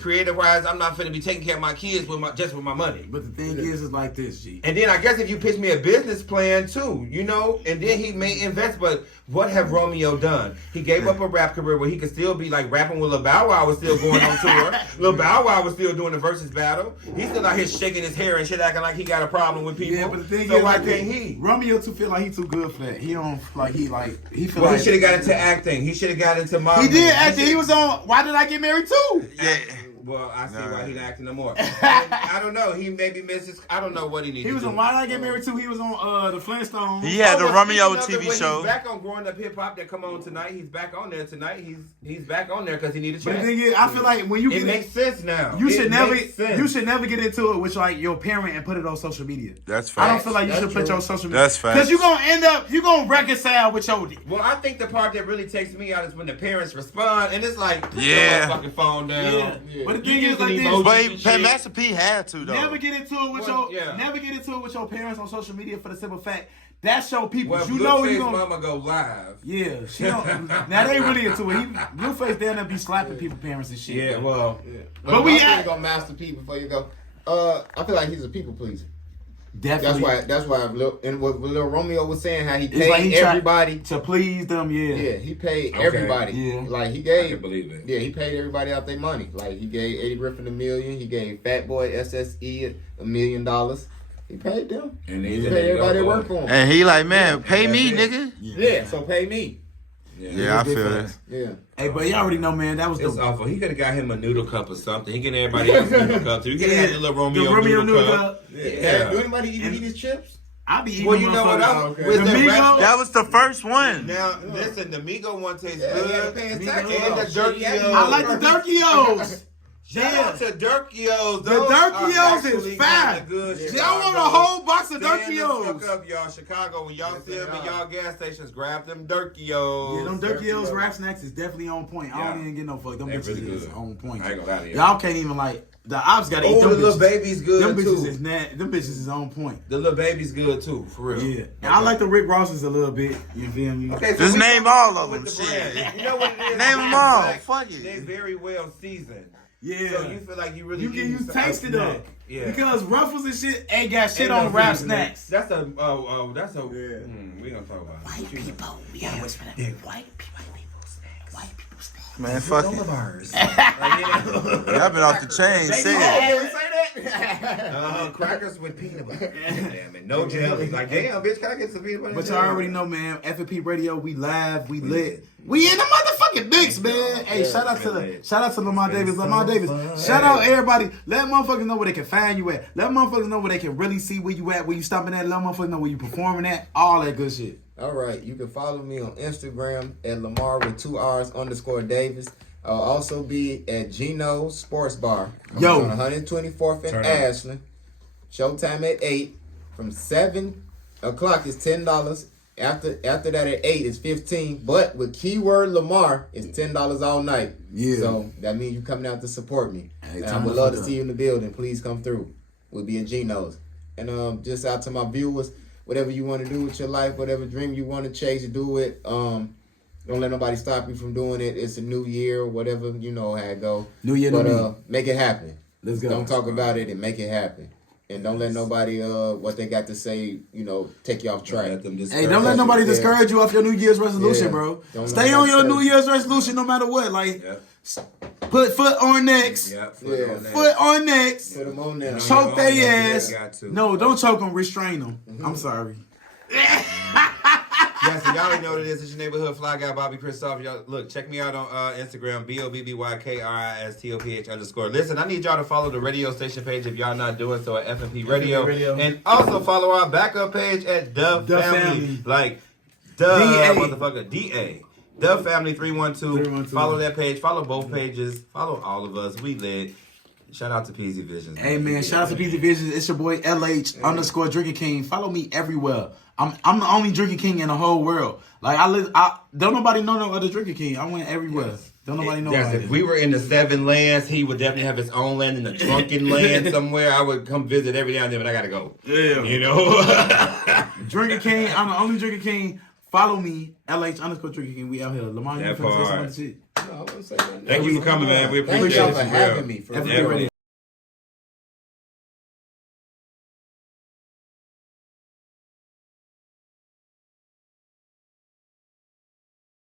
creative-wise. I'm not finna be taking care of my kids with my money. But the thing is like this, G. And then I guess if you pitch me a business plan, too, you know, and then he may invest, but what have Romeo done? He gave up a rap career where he could still be, like, rapping with Lil Bow Wow was still going on tour. Lil Bow Wow was still doing the versus battle. He's still out here shaking his hair and shit, acting like he got a problem with people. Yeah, but the thing so is, why can't he? Romeo too feel like he too good for that. He don't he feel Well, like he should have got into acting. He should have got into modeling. he did acting. He was on Why Did I Get Married Too? Yeah. Well, I see why he's not acting no more. I don't know. He maybe misses. I don't know what he needs. He was on Why Did I Get Married Too? He was on the Flintstones. He had the Romeo TV He's show. back on Growing Up Hip Hop that come on tonight. He's back on there tonight. He's back on there because he needed a But the chance. thing is, I feel like when you It makes sense now. you should It never makes sense. get into it with like your parent and put it on social media. That's facts. I don't feel like you should put your social media. That's facts. Because you're gonna reconcile with your Well, I think the part that really takes me out is when the parents respond, and it's like, put Yeah. your fucking phone down. Yeah. But the You thing is using like this. emojis But and shit. Master P had to though. Never get into it with your parents on social media for the simple fact that show people. Well, you know Blueface you gonna. mama go live. Yeah, she don't. Now they really into it. Blueface down there be slapping people parents and shit. Yeah, well, But we we at- on Master P before you go. I feel like he's a people pleaser. Definitely. That's why. And what Lil Romeo was saying, how he It's like paid he tried everybody to please them. Yeah, he paid Okay. everybody. Yeah. Like he I gave. can believe it. Yeah, he paid everybody out their money. Like he gave Eddie Griffin $1 million. He gave Fat Boy SSE $1 million. He paid them. And He paid everybody that worked for him. And he like, man, pay me, nigga. Yeah, so pay me. Yeah, I feel that. Yeah. Hey, but you already know, man. That was It's the awful. He could have got him a noodle cup or something. He can everybody else a noodle cup too. He could have had the little Romeo noodle cup. Yeah. Do anybody even eat his chips? I be eating. Well, you know what? motherfuckers. With The the Migos? rest- That was the first one. Now, listen, the Migo one tastes Yeah, he had to good. pay his And taxes. the Durkios. I like the Durkios. Shout out to Durkios. The Those Durkios are is actually fire. kinda good. Y'all want a whole box of Stand the Durkios? fuck up, y'all. Chicago, when y'all see them in y'all. y'all gas stations, grab them Durkios. Yeah, them Durkios rap snacks is definitely on point. I Yeah. don't even get no fuck. Them They bitches really is good. on point. I ain't gonna lie to you. Y'all can't even like the ops gotta eat Oh, them the little bitches. baby's good Them bitches too. is them bitches is on point. The little baby's good too, for real. Yeah, and I like the Rick Rosses a little bit. You feel me? Okay, so Just we name come all of with them, the brand. shit. You know what it is? Name them all. Like, Fuck it. They very well seasoned. Yeah. So you feel like you really You can eating use some- a taste it snack. up. Yeah. Because Ruffles and shit ain't got shit Ain't on no rap seasoning. snacks. That's a we gonna talk about it. White people, we always finna white people snacks. White people snacks. Man, fuck it. Lamarrs. Y'all been off the chain. Say it. Crackers with peanut butter. Damn it. No jelly. Like, damn, bitch, can I get some peanut butter? But y'all already know, man. F.M.P Radio, we live, we lit. We in the motherfucking mix, man. Hey, shout out to Lamarr Davis. Lamarr Davis. Shout out everybody. Let motherfuckers know where they can find you at. Let motherfuckers know where they can really see where you at, where you stopping at. Let motherfuckers know where you performing at. All that good shit. All right, you can follow me on Instagram at Lamarr with 2 R's _Davis. I'll also be at Gino's Sports Bar. Yo. On 124th and Ashland. Showtime at 8. From 7 o'clock is $10. After that at 8 is $15. But with keyword Lamarr, it's $10 all night. Yeah. So that means you coming out to support me. Hey, And I would love to see you in the building. Please come through. We'll be in Gino's. And just out to my viewers, whatever you want to do with your life, whatever dream you want to chase, do it. Don't let nobody stop you from doing it. It's a new year, whatever, you know how it go. New year, but new me. make it happen. Let's go. Don't talk about it and make it happen. And don't let nobody what they got to say, take you off track. Hey, don't let nobody discourage you off your New Year's resolution, bro. Stay on your New Year's resolution no matter what. Like, put foot on necks. Foot on necks. Put them on there. Choke their ass. No, don't choke them. Restrain them. I'm sorry. Yeah, so y'all already know what it is. It's your neighborhood fly guy, Bobby Christoph. Y'all, look, check me out on Instagram, BOBBYKRISTOPH_. Listen, I need y'all to follow the radio station page if y'all not doing so at F.M.P Radio. And also follow our backup page at The Family. Like, motherfucker, D.A. The Family 312. Follow that page. Follow both pages. Follow all of us. We lit. Shout out to PZ Visions. Hey, man, shout out to PZ Visions. It's your boy, LH_Drinking King. Follow me everywhere. I'm the only Drinking King in the whole world. Like, I don't nobody know no other Drinking King. I went everywhere. Yes. Don't nobody know. Yes, if we were in the 7 lands, he would definitely have his own land in the drunken land somewhere. I would come visit every now and then, but I gotta go. Yeah. You know? Drinking King, I'm the only Drinking King. Follow me, LH_Drinking King. We out here. Lamar, you finna say some other shit. No, I wouldn't say nothing. Thank you for coming, man. We appreciate Thank y'all it. for having me. F.M.P Radio.